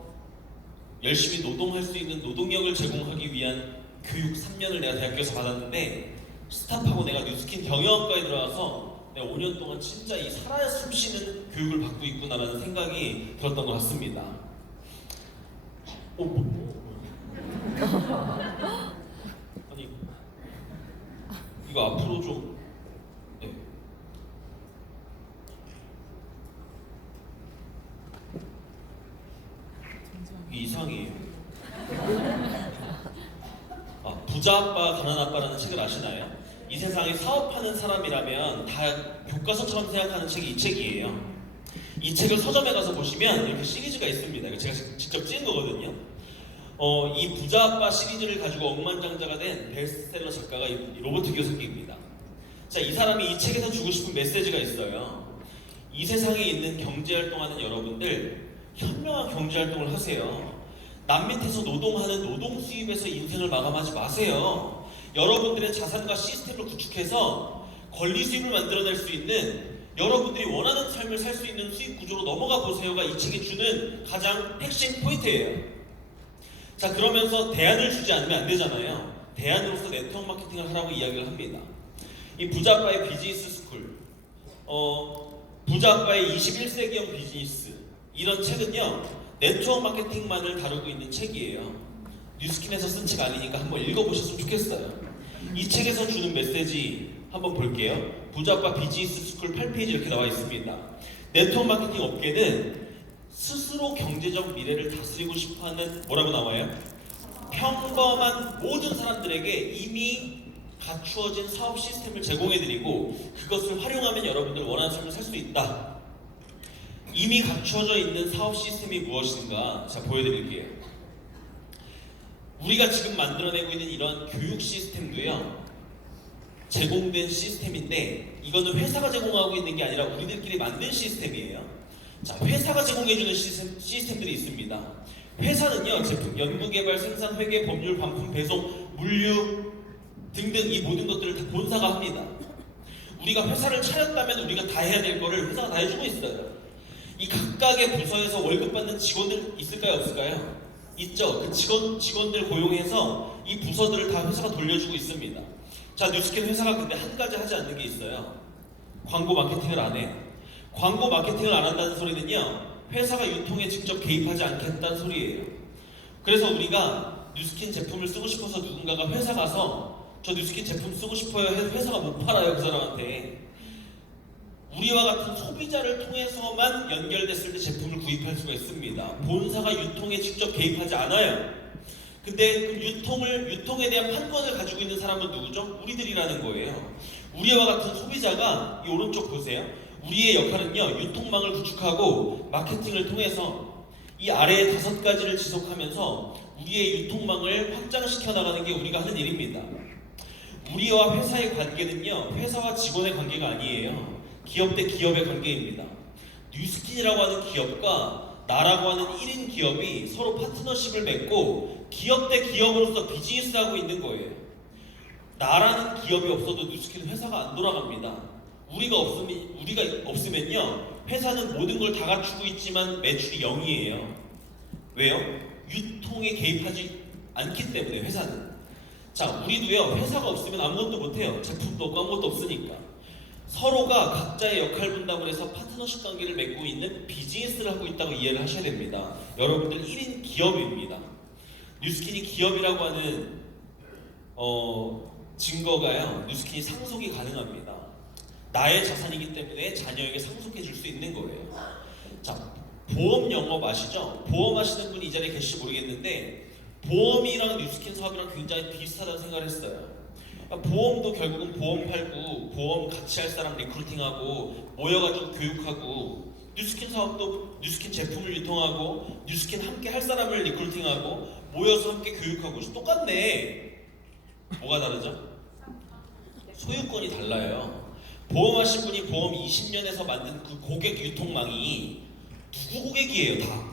열심히 노동할 수 있는 노동력을 제공하기 위한 교육 3년을 내가 대학교에서 받았는데 스탑하고 내가 뉴스킨 경영학과에 들어와서 내가 5년 동안 진짜 이 살아야 숨쉬는 교육을 받고 있구나라는 생각이 들었던 것 같습니다. 아니 이거 앞으로 좀 네. 이게 이상해요. 부자 아빠 가난 아빠라는 책을 아시나요? 이 세상에 사업하는 사람이라면 다 교과서처럼 생각하는 책이 이 책이에요. 이 책을 서점에 가서 보시면 이렇게 시리즈가 있습니다. 이거 제가 직접 찍은 거거든요. 이 부자 아빠 시리즈를 가지고 억만장자가 된 베스트셀러 작가가 이 로버트 기요사키입니다. 자, 이 사람이 이 책에서 주고 싶은 메시지가 있어요. 이 세상에 있는 경제활동하는 여러분들 현명한 경제활동을 하세요. 남 밑에서 노동하는 노동 수입에서 인생을 마감하지 마세요. 여러분들의 자산과 시스템을 구축해서 권리 수입을 만들어낼 수 있는 여러분들이 원하는 삶을 살 수 있는 수입 구조로 넘어가 보세요가 이 책이 주는 가장 핵심 포인트예요. 자, 그러면서 대안을 주지 않으면 안 되잖아요. 대안으로서 네트워크 마케팅을 하라고 이야기를 합니다. 이 부자아빠의 비즈니스 스쿨, 부자아빠의 21세기형 비즈니스, 이런 책은요 네트워크 마케팅만을 다루고 있는 책이에요. 뉴스킨에서 쓴 책 아니니까 한번 읽어보셨으면 좋겠어요. 이 책에서 주는 메시지 한번 볼게요. 부자빠 비즈니스 스쿨 8페이지 이렇게 나와 있습니다. 네트워크 마케팅 업계는 스스로 경제적 미래를 다스리고 싶어하는 뭐라고 나와요? 평범한 모든 사람들에게 이미 갖추어진 사업 시스템을 제공해드리고 그것을 활용하면 여러분들 원하는 삶을 살 수 있다. 이미 갖추어져 있는 사업 시스템이 무엇인가? 자, 보여드릴게요. 우리가 지금 만들어내고 있는 이런 교육 시스템도요, 제공된 시스템인데 이거는 회사가 제공하고 있는 게 아니라 우리들끼리 만든 시스템이에요. 자, 회사가 제공해주는 시스템들이 있습니다. 회사는요, 제품 연구개발, 생산, 회계, 법률, 반품, 배송, 물류 등등 이 모든 것들을 다 본사가 합니다. 우리가 회사를 차렸다면 우리가 다 해야 될 거를 회사가 다 해주고 있어요. 이 각각의 부서에서 월급 받는 직원들 있을까요, 없을까요? 있죠. 그 직원들 고용해서 이 부서들을 다 회사가 돌려주고 있습니다. 자, 뉴스킨 회사가 근데 한 가지 하지 않는 게 있어요. 광고 마케팅을 안 해. 광고 마케팅을 안 한다는 소리는요, 회사가 유통에 직접 개입하지 않겠다는 소리예요. 그래서 우리가 뉴스킨 제품을 쓰고 싶어서 누군가가 회사 가서 저 뉴스킨 제품 쓰고 싶어요 해서 회사가 못 팔아요, 그 사람한테. 우리와 같은 소비자를 통해서만 연결됐을 때 제품을 구입할 수가 있습니다. 본사가 유통에 직접 개입하지 않아요. 근데 그 유통에 대한 판권을 가지고 있는 사람은 누구죠? 우리들이라는 거예요. 우리와 같은 소비자가 이 오른쪽 보세요. 우리의 역할은요, 유통망을 구축하고 마케팅을 통해서 이 아래의 5가지를 지속하면서 우리의 유통망을 확장시켜 나가는 게 우리가 하는 일입니다. 우리와 회사의 관계는요, 회사와 직원의 관계가 아니에요. 기업 대 기업의 관계입니다. 뉴스킨이라고 하는 기업과 나라고 하는 1인 기업이 서로 파트너십을 맺고 기업 대 기업으로서 비즈니스를 하고 있는 거예요. 나라는 기업이 없어도 뉴스킨은 회사가 안 돌아갑니다. 우리가 없으면요, 회사는 모든 걸 다 갖추고 있지만 매출이 0이에요. 왜요? 유통에 개입하지 않기 때문에 회사는. 자, 우리도요, 회사가 없으면 아무것도 못해요. 제품도 없고 아무것도 없으니까. 서로가 각자의 역할 분담을 해서 파트너십 관계를 맺고 있는 비즈니스를 하고 있다고 이해를 하셔야 됩니다. 여러분들 1인 기업입니다. 뉴스킨이 기업이라고 하는 증거가요, 뉴스킨이 상속이 가능합니다. 나의 자산이기 때문에 자녀에게 상속해 줄 수 있는 거예요. 자, 보험 영업 아시죠? 보험 하시는 분이 이 자리에 계실지 모르겠는데 보험이랑 뉴스킨 사업이랑 굉장히 비슷하다고 생각을 했어요. 보험도 결국은 보험 팔고 보험 같이 할 사람 리크루팅하고 모여가지고 교육하고, 뉴스킨 사업도 뉴스킨 제품을 유통하고 뉴스킨 함께 할 사람을 리크루팅하고 모여서 함께 교육하고 똑같네. 뭐가 다르죠? 소유권이 달라요. 보험하신 분이 보험 20년에서 만든 그 고객 유통망이 누구 고객이에요? 다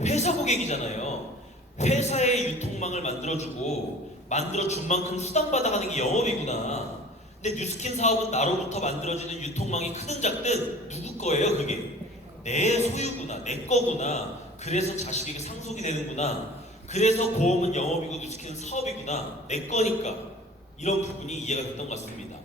회사 고객이잖아요. 회사의 유통망을 만들어준 만큼 수당받아가는 게 영업이구나. 근데 뉴스킨 사업은 나로부터 만들어지는 유통망이 크든 작든 누구 거예요? 그게 내 소유구나, 내 거구나. 그래서 자식에게 상속이 되는구나. 그래서 보험은 영업이고 뉴스킨은 사업이구나, 내 거니까. 이런 부분이 이해가 됐던 것 같습니다.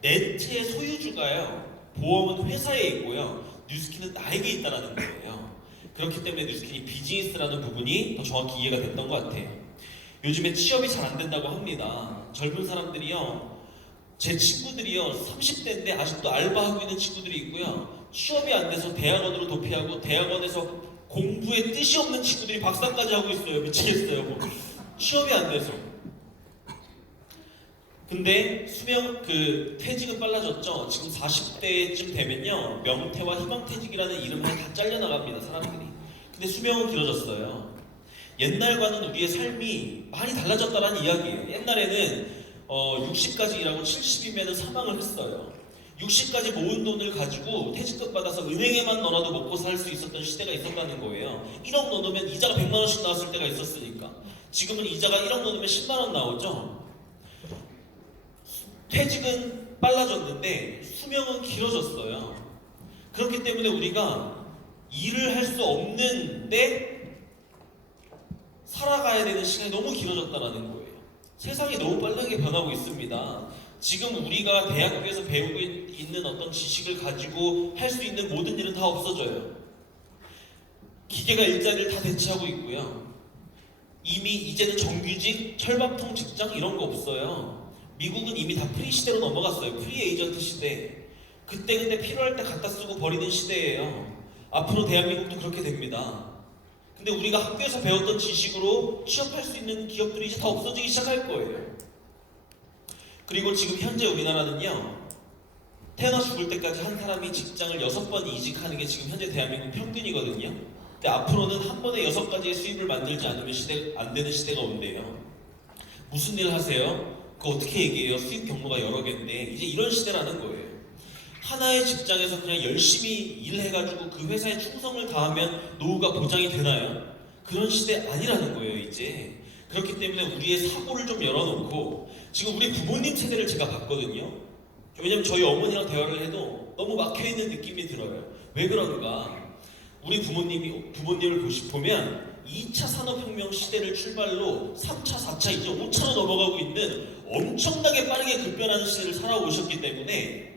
내 채의 소유주가요, 보험은 회사에 있고요, 뉴스킨은 나에게 있다는 거예요. 그렇기 때문에 뉴스킨이 비즈니스라는 부분이 더 정확히 이해가 됐던 것 같아요. 요즘에 취업이 잘 안 된다고 합니다. 젊은 사람들이요, 제 친구들이요, 30대인데 아직도 알바하고 있는 친구들이 있고요, 취업이 안 돼서 대학원으로 도피하고 대학원에서 공부에 뜻이 없는 친구들이 박사까지 하고 있어요. 미치겠어요. 뭐. 취업이 안 돼서. 근데 퇴직은 빨라졌죠. 지금 40대쯤 되면요, 명퇴와 희망퇴직이라는 이름에 다 잘려나갑니다, 사람들이. 근데 수명은 길어졌어요. 옛날과는 우리의 삶이 많이 달라졌다는 이야기예요. 옛날에는 60까지 일하고 70이면 사망을 했어요. 60까지 모은 돈을 가지고 퇴직금 받아서 은행에만 넣어놔도 먹고 살 수 있었던 시대가 있었다는 거예요. 1억 넣어놓으면 이자가 100만 원씩 나왔을 때가 있었으니까. 지금은 이자가 1억 넣어놓으면 10만 원 나오죠. 퇴직은 빨라졌는데 수명은 길어졌어요. 그렇기 때문에 우리가 일을 할 수 없는데 살아가야 되는 시간이 너무 길어졌다는 거예요. 세상이 너무 빠르게 변하고 있습니다. 지금 우리가 대학교에서 배우고 있는 어떤 지식을 가지고 할 수 있는 모든 일은 다 없어져요. 기계가 일자리를 다 대체하고 있고요. 이미 이제는 정규직, 철밥통 직장 이런 거 없어요. 미국은 이미 다 프리 시대로 넘어갔어요. 프리 에이전트 시대. 그때 근데 필요할 때 갖다 쓰고 버리는 시대예요. 앞으로 대한민국도 그렇게 됩니다. 근데 우리가 학교에서 배웠던 지식으로 취업할 수 있는 기업들이 이제 다 없어지기 시작할 거예요. 그리고 지금 현재 우리나라는요, 태어나 죽을 때까지 한 사람이 직장을 6번 이직하는 게 지금 현재 대한민국 평균이거든요. 근데 앞으로는 한 번에 6가지의 수입을 만들지 않으면 안 되는 시대가 온대요. 무슨 일 하세요? 그거 어떻게 얘기해요? 수입 경로가 여러 개인데 이제 이런 시대라는 거예요. 하나의 직장에서 그냥 열심히 일해가지고 그 회사에 충성을 다하면 노후가 보장이 되나요? 그런 시대 아니라는 거예요, 이제. 그렇기 때문에 우리의 사고를 좀 열어놓고, 지금 우리 부모님 세대를 제가 봤거든요. 왜냐면 저희 어머니랑 대화를 해도 너무 막혀있는 느낌이 들어요. 왜 그런가? 우리 부모님을 보면 2차 산업혁명 시대를 출발로 3차, 4차, 이제 5차로 넘어가고 있는 엄청나게 빠르게 급변하는 시대를 살아오셨기 때문에,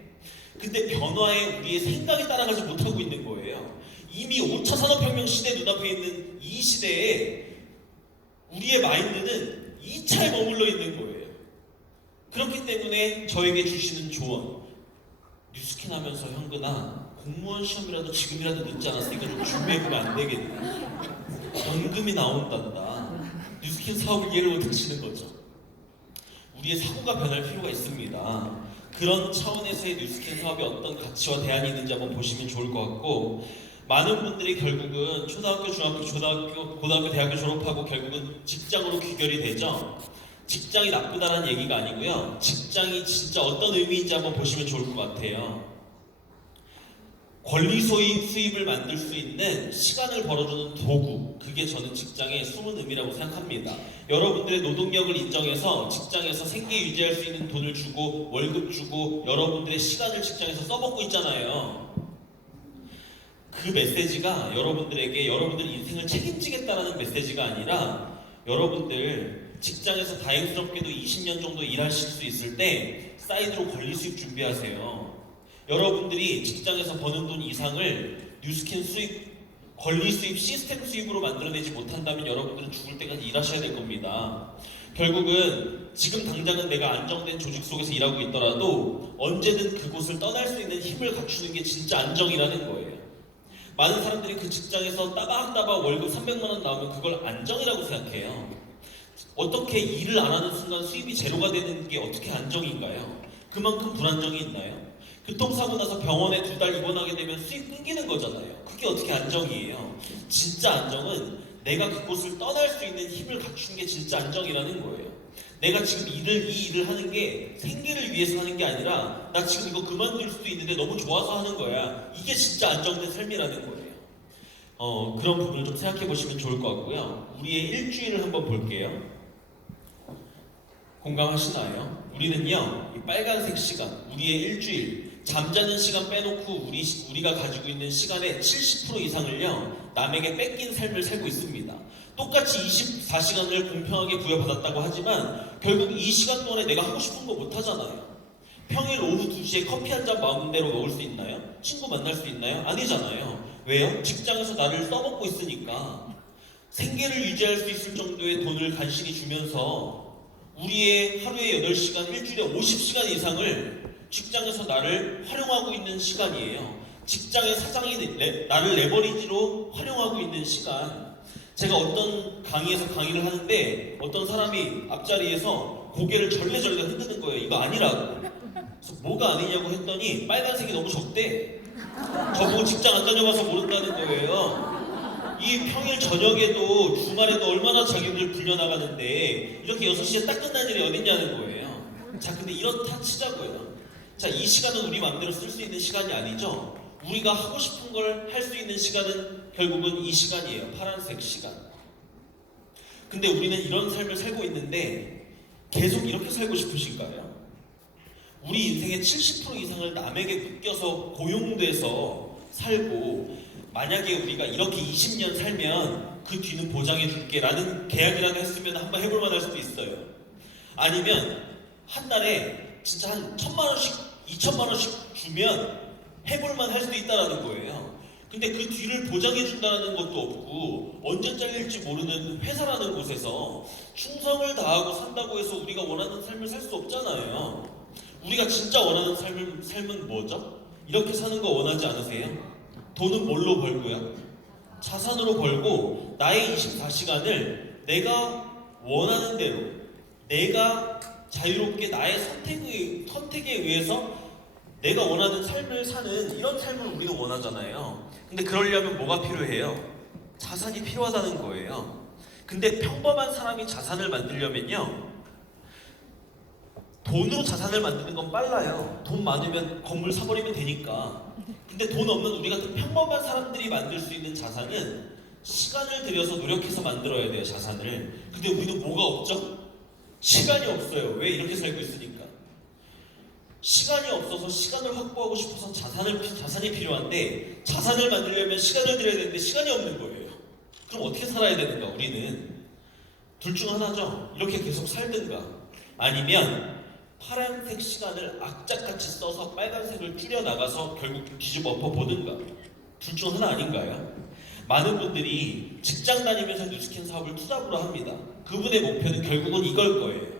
근데 변화에 우리의 생각이 따라가지 못하고 있는 거예요. 이미 5차 산업혁명 시대 눈앞에 있는 이 시대에 우리의 마인드는 2차에 머물러 있는 거예요. 그렇기 때문에 저에게 주시는 조언, 뉴스킨 하면서 현근아, 공무원 시험이라도 지금이라도 늦지 않았으니까 좀 준비해보면 안 되겠니? 연금이 나온단다. 뉴스킨 사업을 이해를 못하시는 거죠. 우리의 사고가 변할 필요가 있습니다. 그런 차원에서의 뉴스킨 사업이 어떤 가치와 대안이 있는지 한번 보시면 좋을 것 같고, 많은 분들이 결국은 초등학교, 중학교, 고등학교, 대학교 졸업하고 결국은 직장으로 귀결이 되죠. 직장이 나쁘다는 얘기가 아니고요. 직장이 진짜 어떤 의미인지 한번 보시면 좋을 것 같아요. 권리 수입을 만들 수 있는 시간을 벌어주는 도구, 그게 저는 직장의 숨은 의미라고 생각합니다. 여러분들의 노동력을 인정해서 직장에서 생계 유지할 수 있는 돈을 주고 월급 주고 여러분들의 시간을 직장에서 써먹고 있잖아요. 그 메시지가 여러분들에게 여러분들 인생을 책임지겠다라는 메시지가 아니라, 여러분들 직장에서 다행스럽게도 20년 정도 일하실 수 있을 때 사이드로 권리 수입 준비하세요. 여러분들이 직장에서 버는 돈 이상을 뉴스킨 수입, 권리 수입, 시스템 수입으로 만들어내지 못한다면 여러분들은 죽을 때까지 일하셔야 될 겁니다. 결국은 지금 당장은 내가 안정된 조직 속에서 일하고 있더라도 언제든 그곳을 떠날 수 있는 힘을 갖추는 게 진짜 안정이라는 거예요. 많은 사람들이 그 직장에서 따박따박 월급 300만 원 나오면 그걸 안정이라고 생각해요. 어떻게 일을 안 하는 순간 수입이 제로가 되는 게 어떻게 안정인가요? 그만큼 불안정이 있나요? 교통사고 나서 병원에 2달 입원하게 되면 수입 끊기는 거잖아요. 그게 어떻게 안정이에요? 진짜 안정은 내가 그곳을 떠날 수 있는 힘을 갖춘 게 진짜 안정이라는 거예요. 내가 지금 이 일을 하는 게 생계를 위해서 하는 게 아니라 나 지금 이거 그만둘 수도 있는데 너무 좋아서 하는 거야. 이게 진짜 안정된 삶이라는 거예요. 그런 부분을 좀 생각해 보시면 좋을 것 같고요. 우리의 일주일을 한번 볼게요. 공감하시나요? 우리는요, 이 빨간색 시간, 우리의 일주일, 잠자는 시간 빼놓고 우리가 가지고 있는 시간의 70% 이상을요, 남에게 뺏긴 삶을 살고 있습니다. 똑같이 24시간을 공평하게 부여받았다고 하지만 결국 이 시간 동안에 내가 하고 싶은 거 못 하잖아요. 평일 오후 2시에 커피 한 잔 마음대로 먹을 수 있나요? 친구 만날 수 있나요? 아니잖아요. 왜요? 직장에서 나를 써먹고 있으니까. 생계를 유지할 수 있을 정도의 돈을 간신히 주면서 우리의 하루에 8시간, 일주일에 50시간 이상을 직장에서 나를 활용하고 있는 시간이에요. 직장의 사장이 나를 레버리지로 활용하고 있는 시간. 제가 어떤 강의에서 강의를 하는데 어떤 사람이 앞자리에서 고개를 절레절레 흔드는 거예요. 이거 아니라고. 그래서 뭐가 아니냐고 했더니 빨간색이 너무 적대. 저보고 직장 안 다녀봐서 모른다는 거예요. 이 평일 저녁에도 주말에도 얼마나 자기들 불려나가는데 이렇게 6시에 딱 끝난 일이 어딨냐는 거예요. 자, 근데 이렇다 치자고요. 자, 이 시간은 우리 마음대로 쓸 수 있는 시간이 아니죠. 우리가 하고 싶은 걸 할 수 있는 시간은 결국은 이 시간이에요. 파란색 시간. 근데 우리는 이런 삶을 살고 있는데 계속 이렇게 살고 싶으신가요? 우리 인생의 70% 이상을 남에게 맡겨서 고용돼서 살고, 만약에 우리가 이렇게 20년 살면 그 뒤는 보장해 줄게 라는 계약이라도 했으면 한번 해볼 만할 수도 있어요. 아니면 한 달에 진짜 한 1,000만 원씩 2,000만 원씩 주면 해볼 만할 수도 있다라는 거예요. 근데 그 뒤를 보장해준다는 것도 없고 언제 잘릴지 모르는 회사라는 곳에서 충성을 다하고 산다고 해서 우리가 원하는 삶을 살 수 없잖아요. 우리가 진짜 원하는 삶은 뭐죠? 이렇게 사는 거 원하지 않으세요? 돈은 뭘로 벌고요? 자산으로 벌고 나의 24시간을 내가 원하는 대로 내가 자유롭게 나의 선택에 의해서 내가 원하는 삶을 사는 이런 삶을 우리가 원하잖아요. 근데 그러려면 뭐가 필요해요? 자산이 필요하다는 거예요. 근데 평범한 사람이 자산을 만들려면요, 돈으로 자산을 만드는 건 빨라요. 돈 많으면 건물 사버리면 되니까. 근데 돈 없는 우리 같은 평범한 사람들이 만들 수 있는 자산은 시간을 들여서 노력해서 만들어야 돼요, 자산을. 근데 우리는 뭐가 없죠? 시간이 없어요. 왜? 이렇게 살고 있으니까. 시간이 없어서 시간을 확보하고 싶어서 자산이 필요한데, 자산을 만들려면 시간을 들여야 되는데 시간이 없는 거예요. 그럼 어떻게 살아야 되는가, 우리는? 둘 중 하나죠. 이렇게 계속 살든가, 아니면 파란색 시간을 악착같이 써서 빨간색을 줄여나가서 결국 뒤집어 엎어보든가. 둘 중 하나 아닌가요? 많은 분들이 직장 다니면서 뉴스킨 사업을 투잡으로 합니다. 그분의 목표는 결국은 이걸 거예요.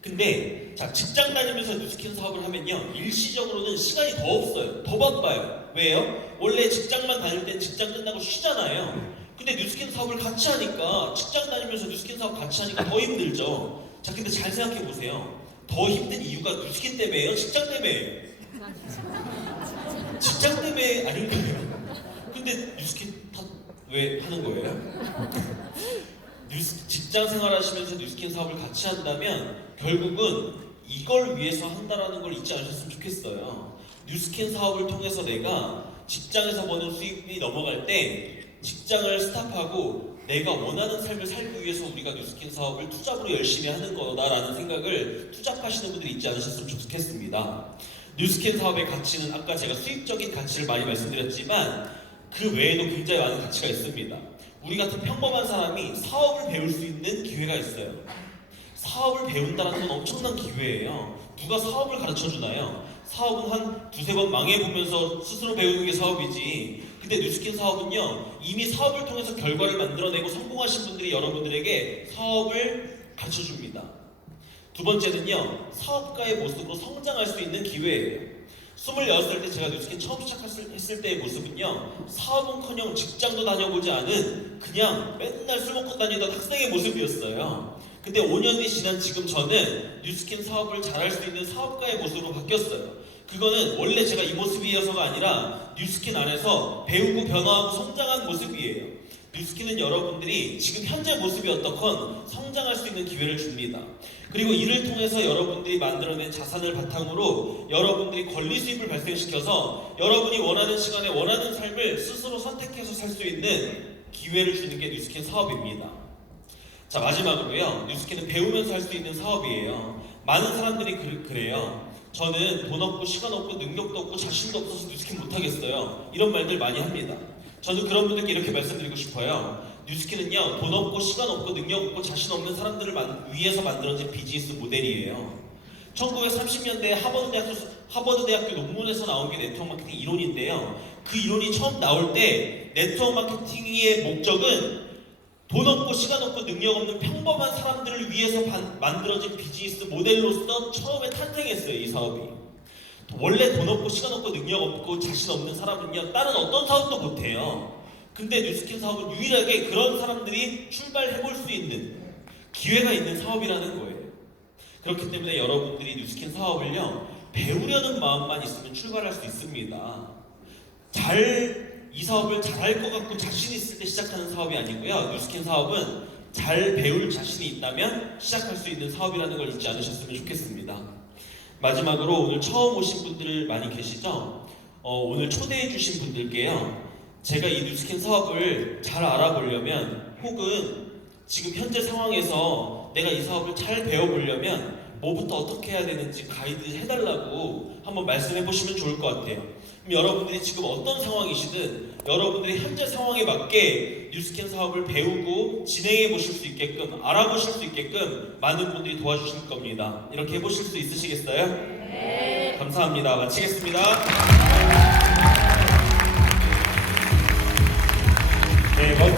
근데 자, 직장 다니면서 뉴스킨 사업을 하면요, 일시적으로는 시간이 더 없어요. 더 바빠요. 왜요? 원래 직장만 다닐 땐 직장 끝나고 쉬잖아요. 근데 뉴스킨 사업을 같이 하니까, 직장 다니면서 뉴스킨 사업 같이 하니까 더 힘들죠. 자, 근데 잘 생각해 보세요. 더 힘든 이유가 뉴스킨 때문에요? 직장 때문에요? 직장 때문에 아닌가요? 근데 뉴스킨 왜 하는 거예요? 직장 생활하시면서 뉴스킨 사업을 같이 한다면 결국은 이걸 위해서 한다라는 걸 잊지 않으셨으면 좋겠어요. 뉴스킨 사업을 통해서 내가 직장에서 버는 수입이 넘어갈 때 직장을 스탑하고 내가 원하는 삶을 살기 위해서 우리가 뉴스킨 사업을 투잡으로 열심히 하는 거다라는 생각을 투잡하시는 분들이 있지 않으셨으면 좋겠습니다. 뉴스킨 사업의 가치는 아까 제가 수입적인 가치를 많이 말씀드렸지만 그 외에도 굉장히 많은 가치가 있습니다. 우리 같은 평범한 사람이 사업을 배울 수 있는 기회가 있어요. 사업을 배운다는 건 엄청난 기회예요. 누가 사업을 가르쳐 주나요? 사업은 한 두세 번 망해보면서 스스로 배우는 게 사업이지. 근데 뉴스킨 사업은요, 이미 사업을 통해서 결과를 만들어내고 성공하신 분들이 여러분들에게 사업을 가르쳐 줍니다. 두 번째는요, 사업가의 모습으로 성장할 수 있는 기회예요. 26살 때 제가 뉴스킨 처음 시작했을 때의 모습은요, 사업은커녕 직장도 다녀보지 않은 그냥 맨날 술 먹고 다니던 학생의 모습이었어요. 근데 5년이 지난 지금 저는 뉴스킨 사업을 잘할 수 있는 사업가의 모습으로 바뀌었어요. 그거는 원래 제가 이 모습이어서가 아니라 뉴스킨 안에서 배우고 변화하고 성장한 모습이에요. 뉴스킨은 여러분들이 지금 현재 모습이 어떻건 성장할 수 있는 기회를 줍니다. 그리고 이를 통해서 여러분들이 만들어낸 자산을 바탕으로 여러분들이 권리 수입을 발생시켜서 여러분이 원하는 시간에 원하는 삶을 스스로 선택해서 살 수 있는 기회를 주는 게 뉴스킨 사업입니다. 자, 마지막으로요, 뉴스킨은 배우면서 할 수 있는 사업이에요. 많은 사람들이 그래요. 저는 돈 없고 시간 없고 능력도 없고 자신도 없어서 뉴스킨 못하겠어요. 이런 말들 많이 합니다. 저는 그런 분들께 이렇게 말씀드리고 싶어요. 뉴스킨은요, 돈 없고 시간 없고 능력 없고 자신 없는 사람들을 위해서 만들어진 비즈니스 모델이에요. 1930년대 하버드 대학교 논문에서 나온 게 네트워크 마케팅 이론인데요. 그 이론이 처음 나올 때 네트워크 마케팅의 목적은 돈 없고 시간 없고 능력 없는 평범한 사람들을 위해서 만들어진 비즈니스 모델로서 처음에 탄생했어요, 이 사업이. 원래 돈 없고 시간 없고 능력 없고 자신 없는 사람은요, 다른 어떤 사업도 못해요. 근데 뉴스킨 사업은 유일하게 그런 사람들이 출발해볼 수 있는 기회가 있는 사업이라는 거예요. 그렇기 때문에 여러분들이 뉴스킨 사업을요, 배우려는 마음만 있으면 출발할 수 있습니다. 이 사업을 잘할 것 같고 자신 있을 때 시작하는 사업이 아니고요, 뉴스킨 사업은 잘 배울 자신이 있다면 시작할 수 있는 사업이라는 걸 잊지 않으셨으면 좋겠습니다. 마지막으로 오늘 처음 오신 분들 많이 계시죠? 오늘 초대해 주신 분들께요, 제가 이 뉴스킨 사업을 잘 알아보려면, 혹은 지금 현재 상황에서 내가 이 사업을 잘 배워보려면 뭐부터 어떻게 해야 되는지 가이드 해달라고 한번 말씀해 보시면 좋을 것 같아요. 그럼 여러분들이 지금 어떤 상황이시든 여러분들이 현재 상황에 맞게 뉴스킨 사업을 배우고 진행해 보실 수 있게끔, 알아보실 수 있게끔 많은 분들이 도와주실 겁니다. 이렇게 해보실 수 있으시겠어요? 네. 감사합니다. 마치겠습니다. 멋진